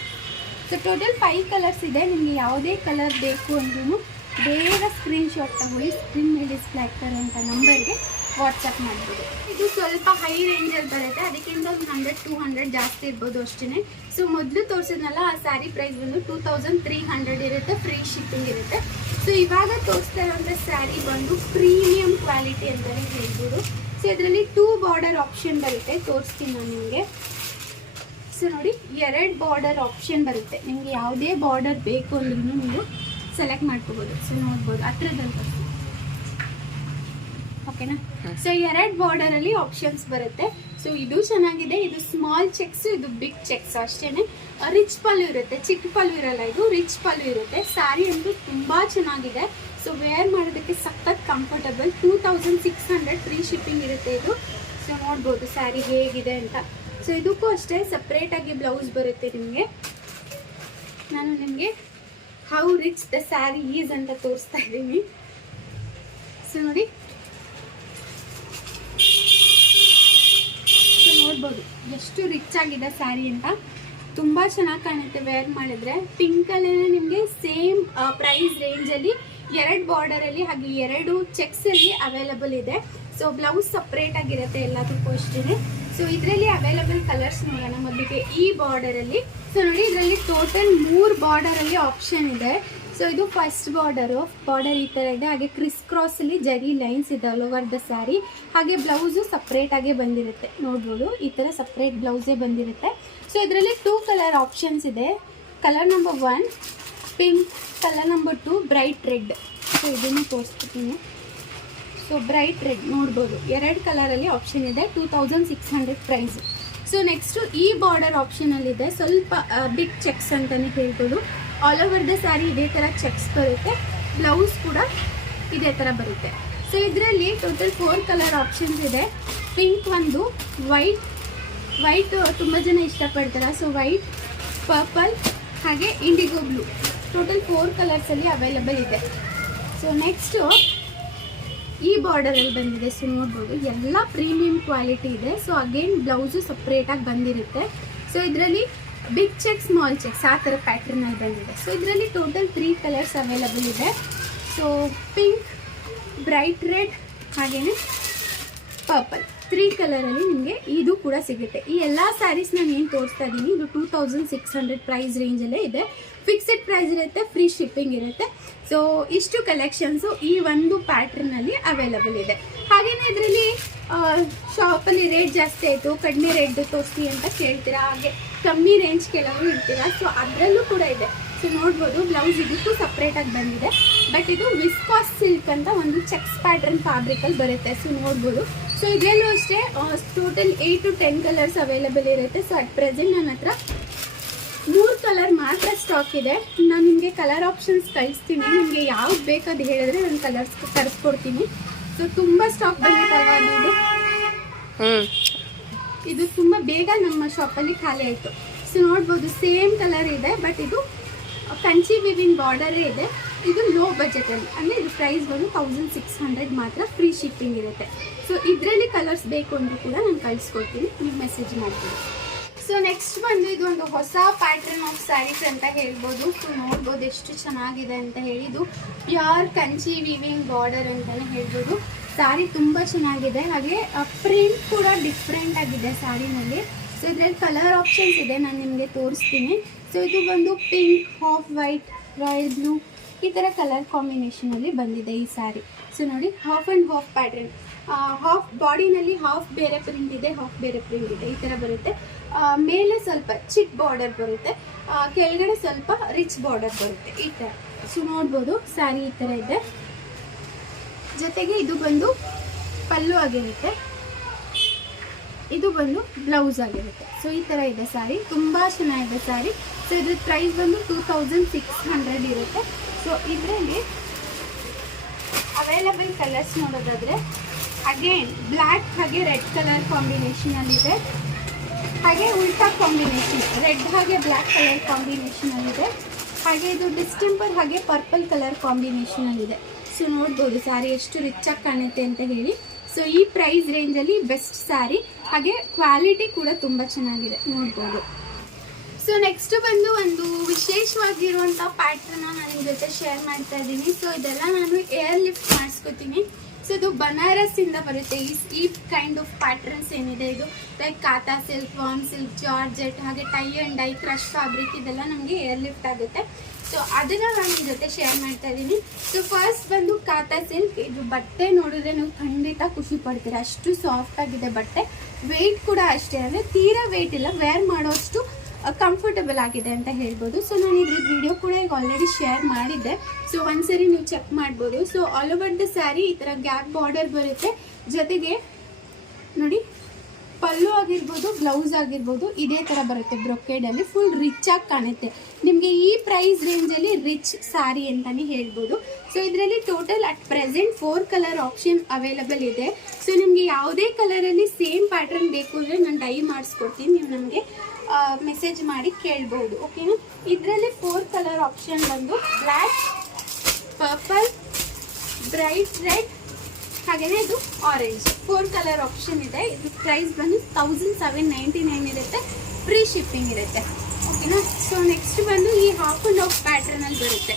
ಸೊ ಟೋಟಲ್ 5 ಕಲರ್ಸ್ ಇದೆ. ನಿಮಗೆ ಯಾವುದೇ ಕಲರ್ ಬೇಕು ಅಂದ್ರೂ ಬೇಗ ಸ್ಕ್ರೀನ್ಶಾಟ್ ತಗೊಳ್ಳಿ, ಸ್ಕ್ರೀನ್ ಮೇಲೆ ಡಿಸ್ಪ್ಲೇ ಆಗ್ತಾರೆ ಅಂತ ನಂಬರ್ಗೆ ವಾಟ್ಸಪ್ ಮಾಡ್ಬೋದು. ಇದು ಸ್ವಲ್ಪ ಹೈ ರೇಂಜಲ್ಲಿ ಬರುತ್ತೆ, ಅದಕ್ಕಿಂತ ಒಂದು 100-200 ಜಾಸ್ತಿ ಇರ್ಬೋದು ಅಷ್ಟೇ. ಸೊ ಮೊದಲು ತೋರಿಸಿದ್ನಲ್ಲ ಆ ಸ್ಯಾರಿ ಪ್ರೈಸ್ ಬಂದು 2300 ಇರುತ್ತೆ, ಫ್ರೀ ಶಿಪ್ಪಿಂಗ್ ಇರುತ್ತೆ. ಸೊ ಇವಾಗ ತೋರಿಸ್ತಾ ಇರೋಂಥ ಸ್ಯಾರಿ ಬಂದು ಪ್ರೀಮಿಯಂ ಕ್ವಾಲಿಟಿ ಅಂತಲೇ ಹೇಳ್ಬೋದು. ಸೊ ಇದರಲ್ಲಿ 2 ಬಾರ್ಡರ್ ಆಪ್ಷನ್ ಬರುತ್ತೆ, ತೋರಿಸ್ತೀನಿ ನಾನು ನಿಮಗೆ. ಸೊ ನೋಡಿ 2 ಬಾರ್ಡರ್ ಆಪ್ಷನ್ ಬರುತ್ತೆ. ನಿಮಗೆ ಯಾವುದೇ ಬಾರ್ಡರ್ ಬೇಕು ಅಂದ್ರೂ ನೀವು ಸೆಲೆಕ್ಟ್ ಮಾಡ್ಕೋಬೋದು. ಸೊ ನೋಡ್ಬೋದು ಹತ್ರದಲ್ಲಿ, ಓಕೆನಾ. ಸೊ 2 ಬಾರ್ಡರಲ್ಲಿ ಆಪ್ಷನ್ಸ್ ಬರುತ್ತೆ. ಸೊ ಇದು ಚೆನ್ನಾಗಿದೆ, ಇದು ಸ್ಮಾಲ್ ಚೆಕ್ಸ್, ಇದು ಬಿಗ್ ಚೆಕ್ಸ್ ಅಷ್ಟೇ. ರಿಚ್ ಪಲ್ಲು ಇರುತ್ತೆ, ಚಿಕ್ಕ ಪಲ್ಲು ಇರಲ್ಲ, ಇದು ರಿಚ್ ಪಲ್ಲು ಇರುತ್ತೆ. ಸ್ಯಾರಿ ಅಂತೂ ತುಂಬ ಚೆನ್ನಾಗಿದೆ. ಸೊ ವೇರ್ ಮಾಡೋದಕ್ಕೆ ಸಖತ್ ಕಂಫರ್ಟಬಲ್. 2600 ಫ್ರೀ ಶಿಪ್ಪಿಂಗ್ ಇರುತ್ತೆ ಇದು. ಸೊ ನೋಡ್ಬೋದು ಸ್ಯಾರಿ ಹೇಗಿದೆ ಅಂತ. ಸೊ ಇದಕ್ಕೂ ಅಷ್ಟೇ ಸಪ್ರೇಟಾಗಿ ಬ್ಲೌಸ್ ಬರುತ್ತೆ ನಿಮಗೆ. ನಾನು ನಿಮಗೆ how rich the sari is ಅಂತ ತೋರಿಸ್ತಾ ಇದ್ದೀನಿ. ಸೊ ನೋಡಿ ನೋಡ್ಬೋದು ಎಷ್ಟು ರಿಚ್ ಆಗಿದೆ ಸ್ಯಾರಿ ಅಂತ. ತುಂಬ ಚೆನ್ನಾಗಿ ಕಾಣುತ್ತೆ ವೇರ್ ಮಾಡಿದ್ರೆ. ಪಿಂಕಲ್ಲೇ ನಿಮಗೆ ಸೇಮ್ ಪ್ರೈಸ್ ರೇಂಜಲ್ಲಿ 2 ಬಾರ್ಡರಲ್ಲಿ ಹಾಗೆ 2 ಚೆಕ್ಸಲ್ಲಿ ಅವೈಲಬಲ್ ಇದೆ. ಸೊ ಬ್ಲೌಸ್ ಸಪ್ರೇಟ್ ಆಗಿರುತ್ತೆ ಎಲ್ಲದಕ್ಕೂ ಅಷ್ಟೇ. ಸೊ ಇದರಲ್ಲಿ ಅವೈಲಬಲ್ ಕಲರ್ಸ್ ನೋಡೋಣ. ಮೊದಲಿಗೆ ಈ ಬಾರ್ಡರಲ್ಲಿ, ಸೊ ನೋಡಿ ಇದರಲ್ಲಿ ಟೋಟಲ್ 3 ಬಾರ್ಡರಲ್ಲಿ ಆಪ್ಷನ್ ಇದೆ. ಸೊ ಇದು ಫಸ್ಟ್ ಬಾರ್ಡರ್ ಈ ಥರ ಇದೆ. ಹಾಗೆ ಕ್ರಿಸ್ ಕ್ರಾಸಲ್ಲಿ ಜರಿ ಲೈನ್ಸ್ ಇದೆ ಆಲ್ ಓವರ್ ದ ಸ್ಯಾರಿ. ಹಾಗೆ ಬ್ಲೌಸು ಸಪ್ರೇಟಾಗೆ ಬಂದಿರುತ್ತೆ, ನೋಡ್ಬೋದು ಈ ಥರ ಸಪ್ರೇಟ್ ಬ್ಲೌಸೇ ಬಂದಿರುತ್ತೆ. ಸೊ ಇದರಲ್ಲಿ 2 ಕಲರ್ ಆಪ್ಷನ್ಸ್ ಇದೆ. Colour number 1 pink, colour number 2 bright red. So ಇದನ್ನು ತೋರಿಸ್ತೀನಿ. ಸೊ ಬ್ರೈಟ್ ರೆಡ್ ನೋಡ್ಬೋದು, 2 ಕಲರಲ್ಲಿ ಆಪ್ಷನ್ ಇದೆ. 2600 ಪ್ರೈಸ್. ಸೊ ನೆಕ್ಸ್ಟು ಈ ಬಾರ್ಡರ್ ಆಪ್ಷನಲ್ಲಿದೆ. ಸ್ವಲ್ಪ ಬಿಗ್ ಚೆಕ್ಸ್ ಅಂತಲೇ ಹೇಳ್ಬೋದು. ಆಲ್ ಓವರ್ ದ ಸ್ಯಾರಿ ಇದೇ ಥರ ಚೆಕ್ಸ್ ಬರುತ್ತೆ. ಬ್ಲೌಸ್ ಕೂಡ ಇದೇ ಥರ ಬರುತ್ತೆ. ಸೊ ಇದರಲ್ಲಿ ಟೋಟಲ್ 4 ಕಲರ್ ಆಪ್ಷನ್ಸ್ ಇದೆ. ಪಿಂಕ್ ಒಂದು, ವೈಟ್ ತುಂಬ ಜನ ಇಷ್ಟಪಡ್ತಾರೆ. ಸೊ ವೈಟ್, ಪರ್ಪಲ್ ಹಾಗೆ ಇಂಡಿಗೋ ಬ್ಲೂ, ಟೋಟಲ್ 4 ಕಲರ್ಸಲ್ಲಿ ಅವೈಲಬಲ್ ಇದೆ. ಸೊ ನೆಕ್ಸ್ಟು ಈ ಬಾರ್ಡರಲ್ಲಿ ಬಂದಿದೆ. ಸೊ ನೋಡ್ಬೋದು ಎಲ್ಲ ಪ್ರೀಮಿಯಂ ಕ್ವಾಲಿಟಿ ಇದೆ. ಸೊ ಅಗೇನ್ ಬ್ಲೌಸು ಸಪ್ರೇಟಾಗಿ ಬಂದಿರುತ್ತೆ. ಸೊ ಇದರಲ್ಲಿ ಬಿಗ್ ಚೆಕ್, ಸ್ಮಾಲ್ ಚೆಕ್ಸ್ ಆ ಥರ ಪ್ಯಾಟ್ರನಲ್ಲಿ ಬಂದಿದೆ. ಸೊ ಇದರಲ್ಲಿ ಟೋಟಲ್ 3 ಕಲರ್ಸ್ ಅವೈಲಬಲ್ ಇದೆ. ಸೊ ಪಿಂಕ್, ಬ್ರೈಟ್ ರೆಡ್ ಹಾಗೆಯೇ ಪರ್ಪಲ್, 3 ಕಲರಲ್ಲಿ ನಿಮಗೆ ಇದು ಕೂಡ ಸಿಗುತ್ತೆ. ಈ ಎಲ್ಲ ಸ್ಯಾರೀಸ್ ನಾನು ಏನು ತೋರಿಸ್ತಾ ಇದ್ದೀನಿ ಇದು 2600 ಪ್ರೈಸ್ ರೇಂಜಲ್ಲೇ ಇದೆ. ಫಿಕ್ಸೆಡ್ ಪ್ರೈಸ್ ಇರುತ್ತೆ, ಫ್ರೀ ಶಿಪ್ಪಿಂಗ್ ಇರುತ್ತೆ. ಸೊ ಇಷ್ಟು ಕಲೆಕ್ಷನ್ಸು ಈ ಒಂದು ಪ್ಯಾಟ್ರನಲ್ಲಿ ಅವೈಲಬಲ್ ಇದೆ. ಹಾಗೆಯೇ ಇದರಲ್ಲಿ ಶಾಪಲ್ಲಿ ರೇಟ್ ಜಾಸ್ತಿ ಆಯಿತು, ಕಡಿಮೆ ರೇಟ್ ತೋರಿಸ್ತೀವಿ ಅಂತ ಕೇಳ್ತೀರಾ, ಹಾಗೆ ಕಮ್ಮಿ ರೇಂಜ್ ಕೆಲವರು ಇರ್ತೀರಾ. ಸೊ ಅದರಲ್ಲೂ ಕೂಡ ಇದೆ. ಸೊ ನೋಡ್ಬೋದು ಬ್ಲೌಸ್ ಇದಕ್ಕೂ ಸಪ್ರೇಟಾಗಿ ಬಂದಿದೆ. ಬಟ್ ಇದು ವಿಸ್ಕಾಸ್ ಸಿಲ್ಕ್ ಅಂತ ಒಂದು ಚೆಕ್ಸ್ ಪ್ಯಾಟ್ರನ್ ಫ್ಯಾಬ್ರಿಕಲ್ಲಿ ಬರುತ್ತೆ. ಸೊ ನೋಡ್ಬೋದು. ಸೊ ಇದರಲ್ಲೂ ಅಷ್ಟೇ ಟೋಟಲ್ 8 to 10 ಕಲರ್ಸ್ ಅವೈಲಬಲ್ ಇರುತ್ತೆ. ಸೊ ಅಟ್ ಪ್ರೆಸೆಂಟ್ ನನ್ನ ಹತ್ರ 3 ಕಲರ್ ಮಾತ್ರ ಸ್ಟಾಕ್ ಇದೆ. ನಾನು ನಿಮಗೆ ಕಲರ್ ಆಪ್ಷನ್ಸ್ ಕಳಿಸ್ತೀನಿ. ನಿಮಗೆ ಯಾವ್ದು ಬೇಕದು ಹೇಳಿದ್ರೆ ನಾನು ಕಲರ್ಸ್ ತರಿಸ್ಕೊಡ್ತೀನಿ. ಸೊ ತುಂಬ ಸ್ಟಾಕ್ ಬಂದಿತ್ತಲ್ವ ಇದು ತುಂಬ ಬೇಗ ನಮ್ಮ ಶಾಪಲ್ಲಿ ಖಾಲಿ ಆಯಿತು. ಸೊ ನೋಡ್ಬೋದು ಸೇಮ್ ಕಲರ್ ಇದೆ. ಬಟ್ ಇದು ಕಂಚಿ ವಿವಿಂಗ್ ಬಾರ್ಡರೇ ಇದೆ. ಇದು ಲೋ ಬಜೆಟಲ್ಲಿ, ಅಂದರೆ ಇದು ಪ್ರೈಸ್ ಬಂದು 1600 ಮಾತ್ರ, ಫ್ರೀ ಶಿಪ್ಪಿಂಗ್ ಇರುತ್ತೆ. ಸೊ ಇದರಲ್ಲಿ ಕಲರ್ಸ್ ಬೇಕು ಅಂದರೂ ಕೂಡ ನಾನು ಕಳಿಸ್ಕೊಡ್ತೀನಿ, ನೀವು ಮೆಸೇಜ್ ಮಾಡ್ತೀನಿ. ಸೊ ನೆಕ್ಸ್ಟ್ ಬಂದು ಇದೊಂದು ಹೊಸ ಪ್ಯಾಟ್ರನ್ ಆಫ್ ಸ್ಯಾರೀಸ್ ಅಂತ ಹೇಳ್ಬೋದು. ಸೊ ನೋಡ್ಬೋದು ಎಷ್ಟು ಚೆನ್ನಾಗಿದೆ ಅಂತ ಹೇಳಿ. ಇದು ಪ್ಯೂರ್ ಕಂಚಿ ವಿವಿಂಗ್ ಬಾರ್ಡರ್ ಅಂತಲೇ ಹೇಳ್ಬೋದು. ಸ್ಯಾರಿ ತುಂಬ ಚೆನ್ನಾಗಿದೆ. ಹಾಗೆ ಪ್ರಿಂಟ್ ಕೂಡ ಡಿಫ್ರೆಂಟ್ ಆಗಿದೆ ಸ್ಯಾರಿನಲ್ಲಿ. ಸೊ ಇದರಲ್ಲಿ ಕಲರ್ ಆಪ್ಷನ್ಸ್ ಇದೆ, ನಾನು ನಿಮಗೆ ತೋರಿಸ್ತೀನಿ. ಸೊ ಇದು ಬಂದು pink, half white, royal blue ಈ ಥರ ಕಲರ್ ಕಾಂಬಿನೇಷನಲ್ಲಿ ಬಂದಿದೆ ಈ ಸ್ಯಾರಿ. ಸೊ ನೋಡಿ half and half pattern, half ಬಾಡಿನಲ್ಲಿ ಹಾಫ್ ಬೇರೆ ಪ್ರಿಂಟ್ ಇದೆ, ಹಾಫ್ ಬೇರೆ ಪ್ರಿಂಟ್ ಇದೆ, ಈ ಥರ ಬರುತ್ತೆ. ಮೇಲೆ ಸ್ವಲ್ಪ ಚಿಕ್ಕ ಬಾರ್ಡರ್ ಬರುತ್ತೆ, ಕೆಳಗಡೆ ಸ್ವಲ್ಪ ರಿಚ್ ಬಾರ್ಡರ್ ಬರುತ್ತೆ ಈ ಥರ. ಸೊ ನೋಡ್ಬೋದು ಸ್ಯಾರಿ ಈ ಥರ ಇದೆ. ಜೊತೆಗೆ ಇದು ಬಂದು ಪಲ್ಲು ಆಗಿರುತ್ತೆ, ಇದು ಬಂದು ಬ್ಲೌಸ್ ಆಗಿರುತ್ತೆ. ಸೊ ಈ ಥರ ಇದೆ ಸ್ಯಾರಿ, ತುಂಬ ಚೆನ್ನಾಗಿದೆ ಸ್ಯಾರಿ. ಸೊ ಇದ್ರ ಪ್ರೈಸ್ ಬಂದು 2600 ಇರುತ್ತೆ. ಸೊ ಇದರಲ್ಲಿ ಅವೈಲಬಲ್ ಕಲರ್ಸ್ ನೋಡೋದಾದರೆ ಅಗೇನ್ ಬ್ಲ್ಯಾಕ್ ಹಾಗೆ ರೆಡ್ ಕಲರ್ ಕಾಂಬಿನೇಷನಲ್ಲಿದೆ. ಹಾಗೆ ಉಲ್ಟಾ ಕಾಂಬಿನೇಷನ್, ರೆಡ್ ಹಾಗೆ ಬ್ಲ್ಯಾಕ್ ಕಲರ್ ಕಾಂಬಿನೇಷನಲ್ಲಿದೆ. ಹಾಗೆ ಇದು ಡಿಸ್ಟೆಂಪರ್ ಹಾಗೆ ಪರ್ಪಲ್ ಕಲರ್ ಕಾಂಬಿನೇಷನಲ್ಲಿದೆ. ಸೊ ನೋಡ್ಬೋದು ಸ್ಯಾರಿ ಎಷ್ಟು ರಿಚಾಗಿ ಕಾಣುತ್ತೆ ಅಂತ ಹೇಳಿ. ಸೊ ಈ ಪ್ರೈಸ್ ರೇಂಜಲ್ಲಿ ಬೆಸ್ಟ್ ಸ್ಯಾರಿ, ಹಾಗೆ ಕ್ವಾಲಿಟಿ ಕೂಡ ತುಂಬ ಚೆನ್ನಾಗಿದೆ ನೋಡ್ಬೋದು. ಸೊ ನೆಕ್ಸ್ಟ್ ಬಂದು ಒಂದು ವಿಶೇಷವಾಗಿರುವಂಥ ಪ್ಯಾಟ್ರನ್ನ ನಾನು ನಿಮ್ಮ ಜೊತೆ ಶೇರ್ ಮಾಡ್ತಾ ಇದ್ದೀನಿ. ಸೊ ಇದೆಲ್ಲ ನಾನು ಏರ್ ಲಿಫ್ಟ್ ಮಾಡಿಸ್ಕೊತೀನಿ. ಸೊ ಇದು ಬನಾರಸ್ಸಿಂದ ಬರುತ್ತೆ. ಈ ಕೈಂಡ್ ಆಫ್ ಪ್ಯಾಟ್ರನ್ಸ್ ಏನಿದೆ ಇದು ಲೈಕ್ ಕಾತಾ ಸಿಲ್ಕ್, ವಾರ್ಮ್ ಸಿಲ್ಕ್, ಜಾರ್ಜೆಟ್ ಹಾಗೆ tie and dye crush fabric ಇದೆಲ್ಲ ನಮಗೆ ಏರ್ ಲಿಫ್ಟ್ ಆಗುತ್ತೆ. ಸೊ ಅದನ್ನು ನಾನು ನಿಮ್ಮ ಜೊತೆ ಶೇರ್ ಮಾಡ್ತಾ ಇದ್ದೀನಿ. ಸೊ ಫಸ್ಟ್ ಬಂದು ಕಾತಾ ಸಿಲ್ಕ್. ಇದು ಬಟ್ಟೆ ನೋಡಿದ್ರೆ ನೀವು ಖಂಡಿತ ಖುಷಿ ಪಡ್ತೀರ, ಅಷ್ಟು ಸಾಫ್ಟ್ ಆಗಿದೆ ಬಟ್ಟೆ. ವೆಯ್ಟ್ ಕೂಡ ಅಷ್ಟೇ, ಅಂದರೆ ತೀರಾ ವೆಯ್ಟ್ ಇಲ್ಲ, ವೇರ್ ಮಾಡೋಷ್ಟು ಕಂಫರ್ಟಬಲ್ ಆಗಿದೆ ಅಂತ ಹೇಳ್ಬೋದು. ಸೊ ನಾನು ಇದ್ರದ್ದು ವಿಡಿಯೋ ಕೂಡ ಈಗ ಆಲ್ರೆಡಿ ಶೇರ್ ಮಾಡಿದ್ದೆ. ಸೊ ಒಂದ್ಸರಿ ನೀವು ಚೆಕ್ ಮಾಡ್ಬೋದು. So all over the sari ಈ ಥರ ಗ್ಯಾಪ್ ಬಾರ್ಡರ್ ಬರುತ್ತೆ. ಜೊತೆಗೆ ನೋಡಿ ಪಲ್ಲು ಆಗಿರ್ಬೋದು, ಬ್ಲೌಸ್ ಆಗಿರ್ಬೋದು ಇದೇ ಥರ ಬರುತ್ತೆ ಬ್ರೊಕೇಡಲ್ಲಿ. ಫುಲ್ ರಿಚ್ ಆಗಿ ಕಾಣುತ್ತೆ. ನಿಮಗೆ ಈ ಪ್ರೈಸ್ ರೇಂಜಲ್ಲಿ ರಿಚ್ ಸ್ಯಾರಿ ಅಂತಲೇ ಹೇಳ್ಬೋದು. ಸೊ ಇದರಲ್ಲಿ total at present 4 colour option available ಇದೆ. ಸೊ ನಿಮಗೆ ಯಾವುದೇ ಕಲರಲ್ಲಿ ಸೇಮ್ ಪ್ಯಾಟ್ರನ್ ಬೇಕು ಅಂದರೆ ನಾನು ಡೈ ಮಾಡಿಸ್ಕೊಡ್ತೀನಿ, ನೀವು ನಮಗೆ ಮೆಸೇಜ್ ಮಾಡಿ ಕೇಳ್ಬೋದು, ಓಕೆನಾ. ಇದರಲ್ಲಿ 4 ಕಲರ್ ಆಪ್ಷನ್ ಬಂದು ಬ್ಲ್ಯಾಕ್, ಪರ್ಪಲ್, ಬ್ರೈಟ್ ರೆಡ್ ಹಾಗೆಯೇ ಇದು ಆರೆಂಜ್ 4 ಕಲರ್ ಆಪ್ಷನ್ ಇದೆ. ಇದು ಪ್ರೈಸ್ ಬಂದು 1799 ಇರುತ್ತೆ, ಫ್ರೀ ಶಿಪ್ಪಿಂಗ್ ಇರುತ್ತೆ. ಓಕೆನಾ. ಸೊ ನೆಕ್ಸ್ಟ್ ಬಂದು ಈ ಹಾಫ್ ಆ್ಯಂಡ್ ಹಾಫ್ ಪ್ಯಾಟ್ರನಲ್ಲಿ ಬರುತ್ತೆ.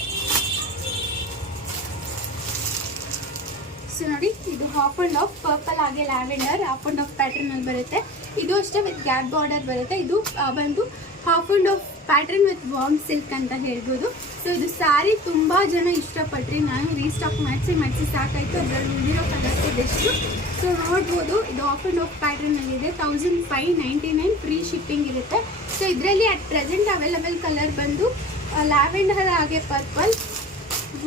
ಸೊ ನೋಡಿ, ಇದು ಹಾಫ್ ಆ್ಯಂಡ್ ಹಾಫ್ ಪರ್ಪಲ್ ಹಾಗೆ ಲ್ಯಾವೆಂಡರ್ ಹಾಫ್ ಆ್ಯಂಡ್ ಹಾಫ್ ಪ್ಯಾಟ್ರನಲ್ಲಿ ಬರುತ್ತೆ. ಇದು ಅಷ್ಟೇ ವಿತ್ ಗ್ಯಾಪ್ ಬಾರ್ಡರ್ ಬರುತ್ತೆ. ಇದು ಬಂದು half and half pattern with warm silk ಅಂತ ಹೇಳ್ಬೋದು. ಸೊ ಇದು ಸ್ಯಾರಿ ತುಂಬ ಜನ ಇಷ್ಟಪಟ್ರಿ, ನಾನು ರೀಸ್ಟಾಕ್ ಮಾಡಿಸಿ ಸಾಕಾಯಿತು. ಅದರಲ್ಲಿ ಉಳಿದಿರೋ ಕಲರ್ಸ್ ಇದೆಷ್ಟು. ಸೊ ನೋಡ್ಬೋದು, ಇದು ಹಾಫ್ ಆ್ಯಂಡ್ ಹಾಫ್ ಪ್ಯಾಟ್ರನ್ನಲ್ಲಿದೆ. 1599 ಫ್ರೀ ಶಿಪ್ಪಿಂಗ್ ಇರುತ್ತೆ. ಸೊ ಇದರಲ್ಲಿ ಅಟ್ ಪ್ರೆಸೆಂಟ್ ಅವೈಲಬಲ್ ಕಲರ್ ಬಂದು ಲ್ಯಾವೆಂಡರ್ ಹಾಗೆ ಪರ್ಪಲ್,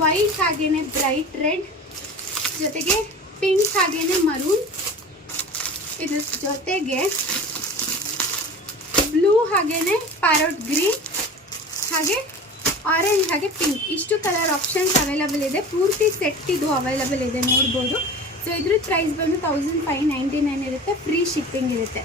ವೈಟ್ ಹಾಗೇನೆ ಬ್ರೈಟ್ ರೆಡ್, ಜೊತೆಗೆ ಪಿಂಕ್ ಹಾಗೇನೆ ಮರೂನ್, ಇದ್ರ ಜೊತೆಗೆ ಬ್ಲೂ ಹಾಗೇನೆ ಪ್ಯಾರೋಟ್ ಗ್ರೀನ್, ಹಾಗೆ ಆರೆಂಜ್ ಹಾಗೆ ಪಿಂಕ್, ಇಷ್ಟು ಕಲರ್ ಆಪ್ಷನ್ಸ್ ಅವೈಲಬಲ್ ಇದೆ. ಪೂರ್ತಿ ಸೆಟ್ ಇದು ಅವೈಲಬಲ್ ಇದೆ, ನೋಡ್ಬೋದು. ಸೊ ಇದ್ರ ಪ್ರೈಸ್ ಬಂದು 1599 ಇರುತ್ತೆ, ಫ್ರೀ ಶಿಪ್ಪಿಂಗ್ ಇರುತ್ತೆ.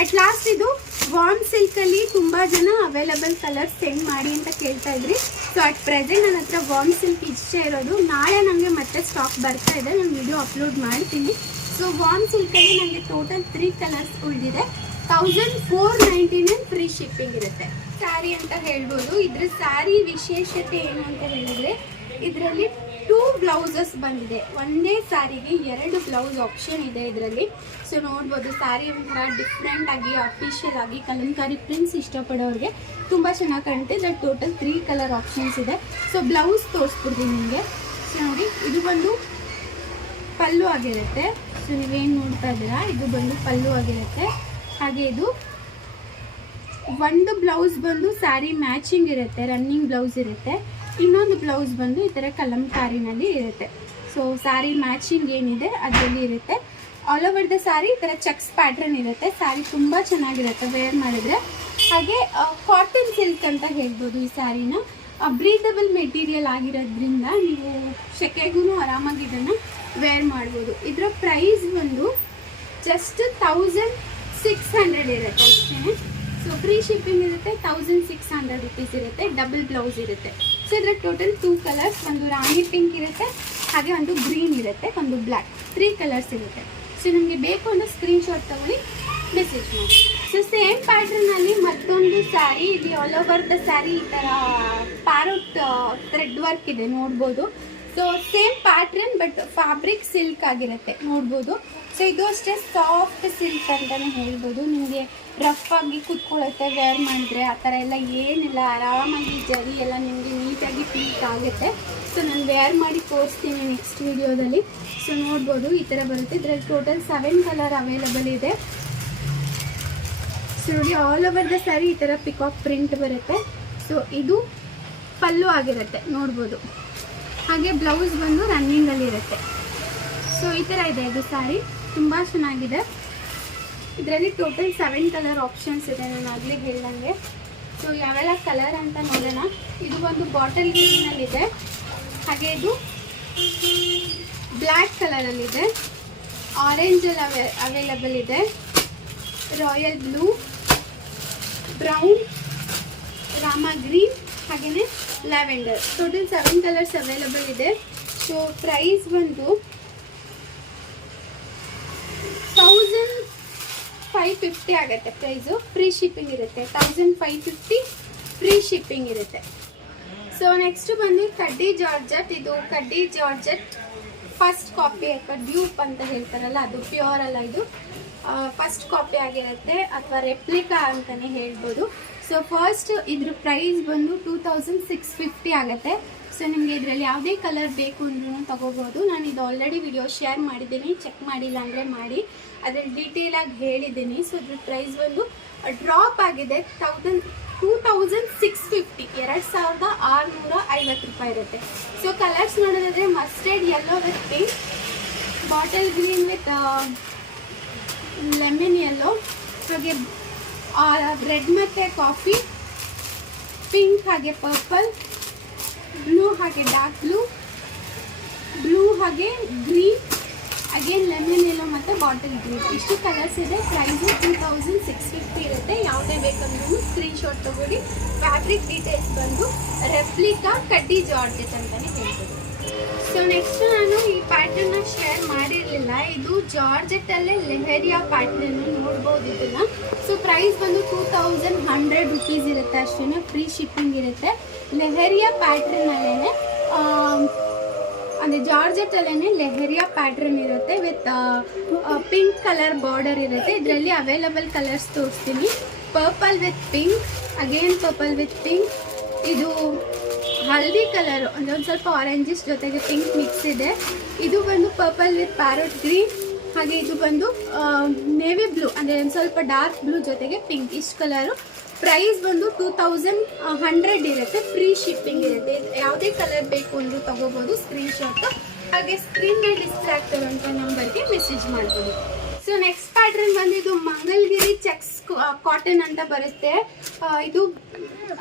ಅಟ್ ಲಾಸ್ಟ್ ಇದು ವಾರ್ಮ್ ಸಿಲ್ಕಲ್ಲಿ ತುಂಬ ಜನ ಅವೈಲಬಲ್ ಕಲರ್ಸ್ ಸೆಂಡ್ ಮಾಡಿ ಅಂತ ಕೇಳ್ತಾ ಇದ್ರಿ. ಸೊ ಅಟ್ ಪ್ರೆಸೆಂಟ್ ನನ್ನ ಹತ್ರ ವಾರ್ಮ್ ಸಿಲ್ಕ್ ಇಷ್ಟೇ ಇರೋದು. ನಾಳೆ ನನಗೆ ಮತ್ತೆ ಸ್ಟಾಕ್ ಬರ್ತಾ ಇದೆ, ನಾನು ವಿಡಿಯೋ ಅಪ್ಲೋಡ್ ಮಾಡ್ತೀನಿ. ಸೊ ವಾರ್ಮ್ ಸಿಲ್ಕಲ್ಲಿ ನನಗೆ ಟೋಟಲ್ 3 ಕಲರ್ಸ್ ಉಳಿದಿದೆ. 1499 ಫ್ರೀ ಶಿಪ್ಪಿಂಗ್ ಇರುತ್ತೆ. ಸ್ಯಾರಿ ಅಂತ ಹೇಳ್ಬೋದು. ಇದ್ರ ಸ್ಯಾರಿ ವಿಶೇಷತೆ ಏನು ಅಂತ ಹೇಳಿದ್ರೆ, ಇದರಲ್ಲಿ 2 ಬ್ಲೌಸಸ್ ಬಂದಿದೆ. ಒಂದೇ ಸ್ಯಾರಿಗೆ 2 ಬ್ಲೌಸ್ ಆಪ್ಷನ್ ಇದೆ ಇದರಲ್ಲಿ. ಸೊ ನೋಡ್ಬೋದು, ಸ್ಯಾರಿ ಒಂಥರ ಡಿಫ್ರೆಂಟ್ ಆಗಿ ಅಫಿಷಿಯಲ್ ಆಗಿ ಕಲಂಕಾರಿ ಪ್ರಿಂಟ್ಸ್ ಇಷ್ಟಪಡೋರಿಗೆ ತುಂಬ ಚೆನ್ನಾಗಿ ಕಾಣುತ್ತೆ. ಇದ್ರಲ್ಲಿ ಟೋಟಲ್ 3 ಕಲರ್ ಆಪ್ಷನ್ಸ್ ಇದೆ. ಸೊ ಬ್ಲೌಸ್ ತೋರಿಸ್ಬಿಡ್ತೀನಿ ನಿಮಗೆ. ಸೊ ನೋಡಿ, ಇದು ಬಂದು ಪಲ್ಲು ಆಗಿರುತ್ತೆ. ಸೊ ನೀವೇನು ನೋಡ್ತಾ ಇದ್ದೀರಾ, ಇದು ಬಂದು ಪಲ್ಲು ಆಗಿರುತ್ತೆ. ಹಾಗೆ ಇದು ಒಂದು ಬ್ಲೌಸ್ ಬಂದು ಸ್ಯಾರಿ ಮ್ಯಾಚಿಂಗ್ ಇರುತ್ತೆ, ರನ್ನಿಂಗ್ ಬ್ಲೌಸ್ ಇರುತ್ತೆ. ಇನ್ನೊಂದು ಬ್ಲೌಸ್ ಬಂದು ಈ ಥರ ಕಲಂಕಾರಿನಲ್ಲಿ ಇರುತ್ತೆ. ಸೊ ಸ್ಯಾರಿ ಮ್ಯಾಚಿಂಗ್ ಏನಿದೆ ಅದರಲ್ಲಿ ಇರುತ್ತೆ. ಆಲ್ ಓವರ್ ದ ಸ್ಯಾರಿ ಈ ಥರ ಚೆಕ್ಸ್ ಪ್ಯಾಟ್ರನ್ ಇರುತ್ತೆ. ಸ್ಯಾರಿ ತುಂಬ ಚೆನ್ನಾಗಿರುತ್ತೆ ವೇರ್ ಮಾಡಿದ್ರೆ. ಹಾಗೆ ಕಾಟನ್ ಸಿಲ್ಕ್ ಅಂತ ಹೇಳ್ಬೋದು ಈ ಸ್ಯಾರಿನ. ಬ್ರೀದಬಲ್ ಮೆಟೀರಿಯಲ್ ಆಗಿರೋದ್ರಿಂದ ನೀವು ಸೆಕೆಗೂ ಆರಾಮಾಗಿ ಇದನ್ನು ವೇರ್ ಮಾಡ್ಬೋದು. ಇದರ ಪ್ರೈಸ್ ಬಂದು ಜಸ್ಟ್ 1600 ಇರುತ್ತೆ ಅಷ್ಟೇ. ಸೊ ಫ್ರೀ ಶಿಪ್ಪಿಂಗ್ ಇರುತ್ತೆ. 1600 ರುಪೀಸ್ ಇರುತ್ತೆ. ಡಬಲ್ ಬ್ಲೌಸ್ ಇರುತ್ತೆ. ಸೊ ಇದರ ಟೋಟಲ್ 2 ಕಲರ್ಸ್, ಒಂದು ರಾಣಿ ಪಿಂಕ್ ಇರುತ್ತೆ, ಹಾಗೆ ಒಂದು ಗ್ರೀನ್ ಇರುತ್ತೆ, ಒಂದು ಬ್ಲ್ಯಾಕ್, 3 ಕಲರ್ಸ್ ಇರುತ್ತೆ. ಸೊ ನಿಮಗೆ ಬೇಕು ಅಂದರೆ ಸ್ಕ್ರೀನ್ಶಾಟ್ ತಗೊಳ್ಳಿ, ಮೆಸೇಜ್ ಮಾಡಿ. ಸೊ ಸೇಮ್ ಪ್ಯಾಟ್ರನಲ್ಲಿ ಮತ್ತೊಂದು ಸ್ಯಾರಿ, ಇಲ್ಲಿ ಆಲ್ ಓವರ್ ದ ಸ್ಯಾರಿ ಈ ಥರ ಪ್ಯಾರೋಟ್ ಥ್ರೆಡ್ ವರ್ಕ್ ಇದೆ, ನೋಡ್ಬೋದು. So same pattern but fabric silk ಆಗಿರುತ್ತೆ, ನೋಡ್ಬೋದು. ಸೊ ಇದು ಅಷ್ಟೇ ಸಾಫ್ಟ್ ಸಿಲ್ಕ್ ಅಂತಲೇ ಹೇಳ್ಬೋದು. ನಿಮಗೆ ರಫ್ ಆಗಿ ಕೂತ್ಕೊಳ್ಳುತ್ತೆ ವೇರ್ ಮಾಡಿದ್ರೆ, ಆ ಥರ ಎಲ್ಲ ಏನಿಲ್ಲ, ಆರಾಮಾಗಿ ಜರಿ ಎಲ್ಲ ನಿಮಗೆ ನೀಟಾಗಿ ಫೀಲ್ ಆಗುತ್ತೆ. ಸೊ ನಾನು ವೇರ್ ಮಾಡಿ ತೋರಿಸ್ತೀನಿ ನೆಕ್ಸ್ಟ್ ವಿಡಿಯೋದಲ್ಲಿ. ಸೊ ನೋಡ್ಬೋದು, ಈ ಥರ ಬರುತ್ತೆ. ಇದರಲ್ಲಿ ಟೋಟಲ್ 7 ಕಲರ್ ಅವೈಲಬಲ್ ಇದೆ. ಸೊ ನೋಡಿ, ಆಲ್ ಓವರ್ ದ ಸ್ಯಾರಿ ಈ ಥರ ಪಿಕಾಕ್ ಪ್ರಿಂಟ್ ಬರುತ್ತೆ. ಸೊ ಇದು ಪಲ್ಲು ಆಗಿರುತ್ತೆ, ನೋಡ್ಬೋದು. ಹಾಗೆ ಬ್ಲೌಸ್ ಬಂದು ರನ್ನಿಂಗಲ್ಲಿ ಇರುತ್ತೆ. ಸೊ ಈ ಥರ ಇದೆ ಇದು ಸ್ಯಾರಿ, ತುಂಬ ಚೆನ್ನಾಗಿದೆ. ಇದರಲ್ಲಿ ಟೋಟಲ್ 7 ಕಲರ್ ಆಪ್ಷನ್ಸ್ ಇದೆ, ನಾನು ಆಗಲೇ ಹೇಳ್ದಂಗೆ. ಸೊ ಯಾವೆಲ್ಲ ಕಲರ್ ಅಂತ ನೋಡೋಣ. ಇದು ಒಂದು ಬಾಟಲ್ ಗ್ರೀನಲ್ಲಿದೆ, ಹಾಗೆ ಇದು ಬ್ಲ್ಯಾಕ್ ಕಲರಲ್ಲಿದೆ, ಆರೆಂಜಲ್ಲಿ ಅವೈಲಬಲ್ ಇದೆ, royal blue, brown, Rama green, ಹಾಗೆಯೇ ಲ್ಯಾವೆಂಡರ್. ಟೋಟಲ್ 7 ಕಲರ್ಸ್ ಅವೈಲಬಲ್ ಇದೆ. ಸೊ ಪ್ರೈಸ್ ಬಂದು 1550 ಆಗುತ್ತೆ ಪ್ರೈಸು. ಫ್ರೀ ಶಿಪ್ಪಿಂಗ್ ಇರುತ್ತೆ. 1550 ಫ್ರೀ ಶಿಪ್ಪಿಂಗ್ ಇರುತ್ತೆ. ಸೊ ನೆಕ್ಸ್ಟ್ ಬಂದು ಕಡ್ಡಿ ಜಾರ್ಜೆಟ್. ಇದು ಕಡ್ಡಿ ಜಾರ್ಜೆಟ್ ಫಸ್ಟ್ ಕಾಪಿ, ಡ್ಯೂಪ್ ಅಂತ ಹೇಳ್ತಾರಲ್ಲ, ಅದು ಪ್ಯೂರ್ ಅಲ್ಲ, ಇದು ಫಸ್ಟ್ ಕಾಪಿ ಆಗಿರುತ್ತೆ, ಅಥವಾ ರೆಪ್ಲಿಕಾ ಅಂತಲೇ ಹೇಳ್ಬೋದು. ಸೊ ಫಸ್ಟ್ ಇದ್ರ ಪ್ರೈಸ್ ಬಂದು 2650 ಆಗುತ್ತೆ. ಸೊ ನಿಮಗೆ ಇದರಲ್ಲಿ ಯಾವುದೇ ಕಲರ್ ಬೇಕು ಅಂದ್ರೂ ತೊಗೋಬೋದು. ನಾನು ಇದು ಆಲ್ರೆಡಿ ವಿಡಿಯೋ ಶೇರ್ ಮಾಡಿದ್ದೀನಿ, ಚೆಕ್ ಮಾಡಿಲ್ಲ ಅಂದರೆ ಮಾಡಿ, ಅದರಲ್ಲಿ ಡೀಟೇಲಾಗಿ ಹೇಳಿದ್ದೀನಿ. ಸೊ ಇದ್ರ ಪ್ರೈಸ್ ಬಂದು ಡ್ರಾಪ್ ಆಗಿದೆ, 2650, 2650 ರೂಪಾಯಿ ಇರುತ್ತೆ. ಸೊ ಕಲರ್ಸ್ ನೋಡೋದಾದರೆ mustard yellow with pink, bottle green with lemon yellow, ಹಾಗೆ ರೆಡ್ ಮತ್ತು ಕಾಫಿ, ಪಿಂಕ್ ಹಾಗೆ ಪರ್ಪಲ್, ಬ್ಲೂ ಹಾಗೆ ಡಾರ್ಕ್ ಬ್ಲೂ, ಬ್ಲೂ ಹಾಗೆ ಗ್ರೀನ್, ಅಗೇನ್ ಲೆಮನ್ ಯೆಲ್ಲೋ ಮತ್ತು ಬಾಟಲ್ ಗ್ರೀನ್, ಇಷ್ಟು ಕಲರ್ಸ್ ಇದೆ. ಪ್ರೈಸು 2650 ಇರುತ್ತೆ. ಯಾವುದೇ ಬೇಕಂದ್ರೂ ಸ್ಕ್ರೀನ್ಶಾಟ್ ತೊಗೊಳ್ಳಿ. ಫ್ಯಾಬ್ರಿಕ್ ಡೀಟೇಲ್ಸ್ ಬಂದು ರೆಪ್ಲಿಕಾ ಕಡ್ಡಿ ಜಾರ್ಜೆಟ್ ಅಂತಲೇ ಹೇಳ್ಬೋದು. ಸೊ ನೆಕ್ಸ್ಟ್ ನಾನು ಈ ಪ್ಯಾಟರ್ನ್ ಶೇರ್ ಮಾಡಿರಲಿಲ್ಲ. ಇದು ಜಾರ್ಜೆಟ್ಟಲ್ಲೇ ಲೆಹರಿಯಾ ಪ್ಯಾಟರ್ನ್ ನೋಡ್ಬೋದು ಇದನ್ನ. ಸೊ ಪ್ರೈಸ್ ಬಂದು 2100 ರುಪೀಸ್ ಇರುತ್ತೆ ಅಷ್ಟೇ, ಫ್ರೀ ಶಿಪ್ಪಿಂಗ್ ಇರುತ್ತೆ. ಲೆಹರಿಯಾ ಪ್ಯಾಟರ್ನ್ ಅಲ್ಲೇನೆ ಅಂದರೆ ಜಾರ್ಜೆಟ್ಟಲ್ಲೇ ಲೆಹರಿಯಾ ಪ್ಯಾಟರ್ನ್ ಇರುತ್ತೆ ವಿತ್ ಪಿಂಕ್ ಕಲರ್ ಬಾರ್ಡರ್ ಇರುತ್ತೆ. ಇದರಲ್ಲಿ ಅವೈಲಬಲ್ ಕಲರ್ಸ್ ತೋರಿಸ್ತೀನಿ. Purple with pink, again purple with pink, ಇದು ಹಲ್ದಿ ಕಲರ್ ಅಂದರೆ ಒಂದು ಸ್ವಲ್ಪ ಆರೆಂಜಿಸ್ ಜೊತೆಗೆ ಪಿಂಕ್ ಮಿಕ್ಸ್ ಇದೆ. ಇದು ಬಂದು ಪರ್ಪಲ್ ವಿತ್ ಪ್ಯಾರೋಟ್ ಗ್ರೀನ್, ಹಾಗೆ ಇದು ಬಂದು ನೇವಿ ಬ್ಲೂ ಅಂದರೆ ಒಂದು ಸ್ವಲ್ಪ ಡಾರ್ಕ್ ಬ್ಲೂ ಜೊತೆಗೆ ಪಿಂಕ್, ಇಷ್ಟು ಕಲರು. ಪ್ರೈಸ್ ಬಂದು 2100 ಇರುತ್ತೆ, ಫ್ರೀ ಶಿಪ್ಪಿಂಗ್ ಇರುತ್ತೆ. ಯಾವುದೇ ಕಲರ್ ಬೇಕು ಅಂದರೂ ತಗೋಬೋದು ಸ್ಕ್ರೀನ್ಶಾಟ್, ಹಾಗೆ ಸ್ಕ್ರೀನ್ ಮೇಲೆ ಡಿಸ್ಪ್ಲೇ ಆಗ್ತಿರುವಂಥ ನಂಬರ್ಗೆ ಮೆಸೇಜ್ ಮಾಡ್ಬೋದು. ಸೊ ನೆಕ್ಸ್ಟ್ ಪ್ಯಾಟರ್ನ್ ಬಂದು ಇದು ಮಂಗಲ್ಗಿರಿ ಚೆಕ್ಸ್ ಕಾಟನ್ ಅಂತ ಬರುತ್ತೆ. ಇದು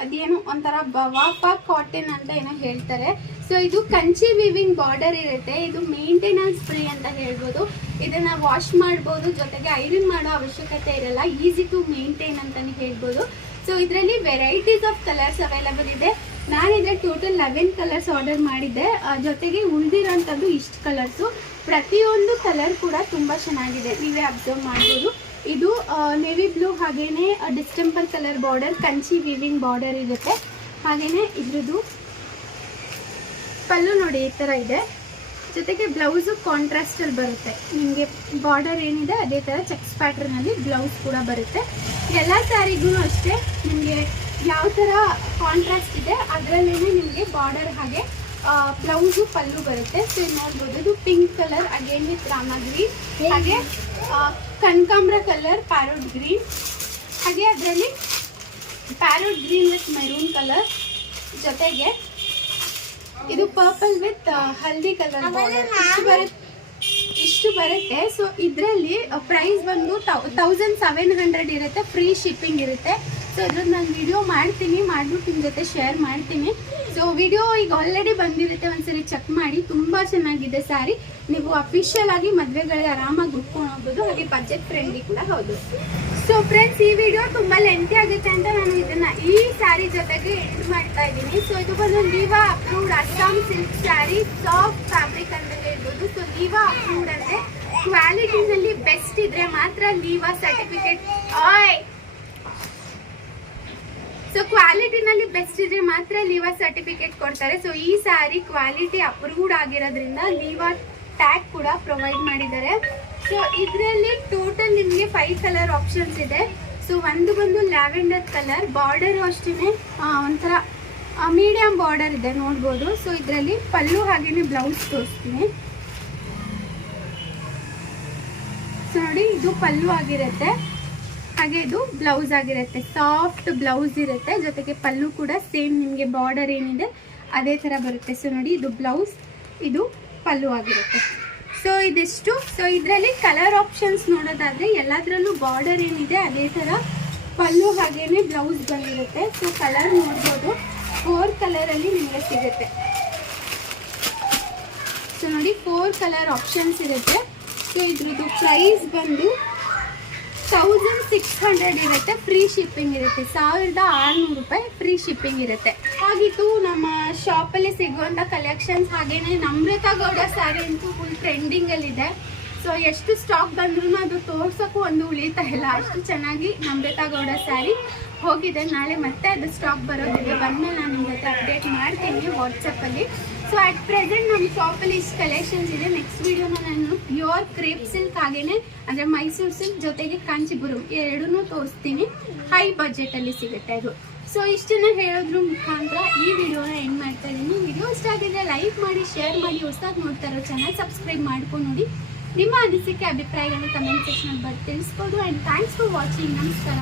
ಅದೇನು ಒಂಥರ ಬವಾಫಾ ಕಾಟನ್ ಅಂತ ಏನೋ ಹೇಳ್ತಾರೆ. ಸೊ ಇದು ಕಂಚಿ ವಿವಿಂಗ್ ಬಾರ್ಡರ್ ಇರುತ್ತೆ. ಇದು ಮೇಂಟೆನೆನ್ಸ್ ಫ್ರೀ ಅಂತ ಹೇಳ್ಬೋದು. ಇದನ್ನು ವಾಶ್ ಮಾಡ್ಬೋದು, ಜೊತೆಗೆ ಐರನ್ ಮಾಡೋ ಅವಶ್ಯಕತೆ ಇರಲ್ಲ, ಈಸಿ ಟು ಮೇಂಟೈನ್ ಅಂತಲೇ ಹೇಳ್ಬೋದು. ಸೊ ಇದರಲ್ಲಿ ವೆರೈಟೀಸ್ ಆಫ್ ಕಲರ್ಸ್ ಅವೈಲಬಲ್ ಇದೆ. ನಾನಿದ್ರೆ ಟೋಟಲ್ 11 ಕಲರ್ಸ್ ಆರ್ಡರ್ ಮಾಡಿದ್ದೆ, ಜೊತೆಗೆ ಉಳಿದಿರೋಂಥದ್ದು ಇಷ್ಟು ಕಲರ್ಸು. ಪ್ರತಿಯೊಂದು ಕಲರ್ ಕೂಡ ತುಂಬ ಚೆನ್ನಾಗಿದೆ, ನೀವೇ ಅಬ್ಸರ್ವ್ ಮಾಡ್ಬೋದು. ಇದು ನೇವಿ ಬ್ಲೂ, ಹಾಗೇನೆ distemper colour border, Kanchi viewing border ಇರುತ್ತೆ. ಹಾಗೇನೆ ಇದ್ರದ್ದು ಪಲ್ಲು ನೋಡಿ ಈ ಥರ ಇದೆ, ಜೊತೆಗೆ ಬ್ಲೌಸು ಕಾಂಟ್ರಾಸ್ಟಲ್ಲಿ ಬರುತ್ತೆ. ನಿಮಗೆ ಬಾರ್ಡರ್ ಏನಿದೆ ಅದೇ ಥರ ಚೆಕ್ಸ್ ಪ್ಯಾಟ್ರನಲ್ಲಿ ಬ್ಲೌಸ್ ಕೂಡ ಬರುತ್ತೆ. ಎಲ್ಲ ಸ್ಯಾರಿಗೂ ಅಷ್ಟೇ ನಿಮಗೆ ಯಾವ ಥರ ಕಾಂಟ್ರಾಸ್ಟ್ ಇದೆ ಅದರಲ್ಲೇ ನಿಮಗೆ ಬಾರ್ಡರ್ ಹಾಗೆ ಬ್ಲೌಸು ಪಲ್ಲು ಬರುತ್ತೆ. ಸೊ ನೋಡ್ಬೋದು, ಇದು pink colour again with Rama green, ಹಾಗೆ ಕನಕಾಂಬ್ರ ಕಲರ್ ಪ್ಯಾರೋಟ್ ಗ್ರೀನ್, ಹಾಗೆ ಅದರಲ್ಲಿ parrot green with maroon colour, ಜೊತೆಗೆ ಇದು purple with haldi colour border, ಇಷ್ಟು ಬರುತ್ತೆ. ಸೊ ಇದರಲ್ಲಿ ಪ್ರೈಸ್ ಬಂದು 1700 ಇರುತ್ತೆ, ಫ್ರೀ ಶಿಪ್ಪಿಂಗ್ ಇರುತ್ತೆ. ಸೊ ಇದ್ರದ್ದು ನಾನು ವಿಡಿಯೋ ಮಾಡ್ತೀನಿ, ಮಾಡಿಬಿಟ್ಟು ನಿಮ್ಮ ಜೊತೆ ಶೇರ್ ಮಾಡ್ತೀನಿ. ಸೊ ವಿಡಿಯೋ ಈಗ ಆಲ್ರೆಡಿ ಬಂದಿರುತ್ತೆ, ಒಂದ್ಸರಿ ಚೆಕ್ ಮಾಡಿ. ತುಂಬ ಚೆನ್ನಾಗಿದೆ ಸ್ಯಾರಿ, ನೀವು ಅಫಿಷಿಯಲ್ ಆಗಿ ಮದುವೆಗಳಿಗೆ ಆರಾಮಾಗಿ ಉಟ್ಕೊಂಡು ಹೋಗ್ಬೋದು, ಹಾಗೆ ಬಜೆಟ್ ಫ್ರೆಂಡ್ಲಿ ಕೂಡ ಹೌದು. ಸೊ ಫ್ರೆಂಡ್ಸ್, ಈ ವಿಡಿಯೋ ತುಂಬ ಲೆಂತಿ ಆಗುತ್ತೆ ಅಂತ ನಾನು ಇದನ್ನು ಈ ಸ್ಯಾರಿ ಜೊತೆಗೆ ಎಂಡ್ ಮಾಡ್ತಾ ಇದ್ದೀನಿ. ಸೊ ಇದು ಬಂದು Liva approved Assam silk sari, soft fabric ಅಂತ ಹೇಳ್ಬೋದು. ಸೊ ಲೀವಾ ಅಪ್ರೂವ್ಡ್ ಅಂದರೆ ಕ್ವಾಲಿಟಿನಲ್ಲಿ ಬೆಸ್ಟ್ ಇದ್ರೆ ಮಾತ್ರ ಲೀವಾ ಸರ್ಟಿಫಿಕೇಟ್, ಸೊ ಕ್ವಾಲಿಟಿನಲ್ಲಿ ಬೆಸ್ಟ್ ಇದ್ರೆ ಮಾತ್ರ ಲೀವಾ ಸರ್ಟಿಫಿಕೇಟ್ ಕೊಡ್ತಾರೆ. ಸೊ ಈ ಸ್ಯಾರಿ ಕ್ವಾಲಿಟಿ ಅಪ್ರೂವ್ಡ್ ಆಗಿರೋದ್ರಿಂದ ಲೀವಾ ಟ್ಯಾಗ್ ಕೂಡ ಪ್ರೊವೈಡ್ ಮಾಡಿದ್ದಾರೆ. ಸೊ ಇದರಲ್ಲಿ ಟೋಟಲ್ ನಿಮಗೆ 5 ಕಲರ್ ಆಪ್ಷನ್ಸ್ ಇದೆ. ಸೊ ಒಂದು ಬಂದು ಲ್ಯಾವೆಂಡರ್ ಕಲರ್, ಬಾರ್ಡರು ಅಷ್ಟೇ ಒಂಥರ ಮೀಡಿಯಂ ಬಾರ್ಡರ್ ಇದೆ ನೋಡ್ಬೋದು. ಸೊ ಇದರಲ್ಲಿ ಪಲ್ಲು ಹಾಗೇನೆ ಬ್ಲೌಸ್ ತೋರಿಸ್ತೀನಿ. ಸೊ ನೋಡಿ, ಇದು ಪಲ್ಲು ಆಗಿರುತ್ತೆ, ಹಾಗೆ ಇದು ಬ್ಲೌಸ್ ಆಗಿರುತ್ತೆ. ಸಾಫ್ಟ್ ಬ್ಲೌಸ್ ಇರುತ್ತೆ, ಜೊತೆಗೆ ಪಲ್ಲು ಕೂಡ ಸೇಮ್ ನಿಮಗೆ ಬಾರ್ಡರ್ ಏನಿದೆ ಅದೇ ಥರ ಬರುತ್ತೆ. ಸೊ ನೋಡಿ, ಇದು ಬ್ಲೌಸ್, ಇದು ಪಲ್ಲು ಆಗಿರುತ್ತೆ. ಸೊ ಇದಿಷ್ಟು. ಸೊ ಇದರಲ್ಲಿ ಕಲರ್ ಆಪ್ಷನ್ಸ್ ನೋಡೋದಾದರೆ ಎಲ್ಲದರಲ್ಲೂ ಬಾರ್ಡರ್ ಏನಿದೆ ಅದೇ ಥರ ಪಲ್ಲು ಹಾಗೇನೆ ಬ್ಲೌಸ್ ಬಂದಿರುತ್ತೆ. ಸೊ ಕಲರ್ ನೋಡ್ಬೋದು, 4 ಕಲರಲ್ಲಿ ನಿಮಗೆ ಸಿಗುತ್ತೆ. ಸೊ ನೋಡಿ, 4 ಕಲರ್ ಆಪ್ಷನ್ಸ್ ಇರುತ್ತೆ. ಸೊ ಇದ್ರದ್ದು ಪ್ರೈಸ್ ಬಂದು 1600 ಇರುತ್ತೆ, ಫ್ರೀ ಶಿಪ್ಪಿಂಗ್ ಇರುತ್ತೆ. 1600 ರೂಪಾಯಿ ಫ್ರೀ ಶಿಪ್ಪಿಂಗ್ ಇರುತ್ತೆ. ಹಾಗಿತ್ತು ನಮ್ಮ ಶಾಪಲ್ಲಿ ಸಿಗುವಂಥ ಕಲೆಕ್ಷನ್ಸ್. ಹಾಗೇನೆ ನಮ್ರತಾ ಗೌಡ ಸ್ಯಾರಿ ಅಂತೂ ಫುಲ್ ಟ್ರೆಂಡಿಂಗಲ್ಲಿದೆ. ಸೊ ಎಷ್ಟು ಸ್ಟಾಕ್ ಬಂದ್ರೂ ಅದು ತೋರ್ಸೋಕ್ಕೂ ಒಂದು ಉಳಿತಾ ಇಲ್ಲ, ಅಷ್ಟು ಚೆನ್ನಾಗಿ ನಮ್ರತಾ ಗೌಡ ಸ್ಯಾರಿ ಹೋಗಿದೆ. ನಾಳೆ ಮತ್ತೆ ಅದು ಸ್ಟಾಕ್ ಬರೋದಿದೆ, ಬಂದಮೇಲೆ ನಾನು ನಿಮ್ಮ ಜೊತೆ ಅಪ್ಡೇಟ್ ಮಾಡ್ತೀನಿ ವಾಟ್ಸಪ್ಪಲ್ಲಿ. ಸೊ ಅಟ್ ಪ್ರೆಸೆಂಟ್ ನಮ್ಮ ಶಾಪಲ್ಲಿ ಇಷ್ಟು ಕಲೆಕ್ಷನ್ಸ್ ಇದೆ. ನೆಕ್ಸ್ಟ್ ವೀಡಿಯೋನ ನಾನು ಪ್ಯೂರ್ ಕ್ರೇಪ್ ಸಿಲ್ಕ್ ಹಾಗೇನೆ ಅಂದರೆ ಮೈಸೂರು ಸಿಲ್ಕ್ ಜೊತೆಗೆ ಕಾಂಚಿಪುರಂ ಎರಡನ್ನೂ ತೋರಿಸ್ತೀನಿ. ಹೈ ಬಜೆಟಲ್ಲಿ ಸಿಗುತ್ತೆ ಅದು. ಸೊ ಇಷ್ಟನ್ನು ಹೇಳೋದ್ರ ಮುಖಾಂತರ ಈ ವಿಡಿಯೋನ ಎಂಡ್ ಮಾಡ್ತಾ ಇದ್ದೀನಿ. ವಿಡಿಯೋ ಇಷ್ಟ ಆಗಿದ್ರೆ ಲೈಕ್ ಮಾಡಿ, ಶೇರ್ ಮಾಡಿ, ಹೊಸದಾಗಿ ನೋಡ್ತಾ ಇರೋ ಚಾನಲ್ ಸಬ್ಸ್ಕ್ರೈಬ್ ಮಾಡ್ಕೊಂಡು ನೋಡಿ. ನಿಮ್ಮ ಅನಿಸಿಕೆ ಅಭಿಪ್ರಾಯಗಳನ್ನು ಕಮೆಂಟ್ ಸೆಕ್ಷನಲ್ಲಿ ತಿಳಿಸ್ಬೋದು. And thanks for watching. ನಮಸ್ಕಾರ.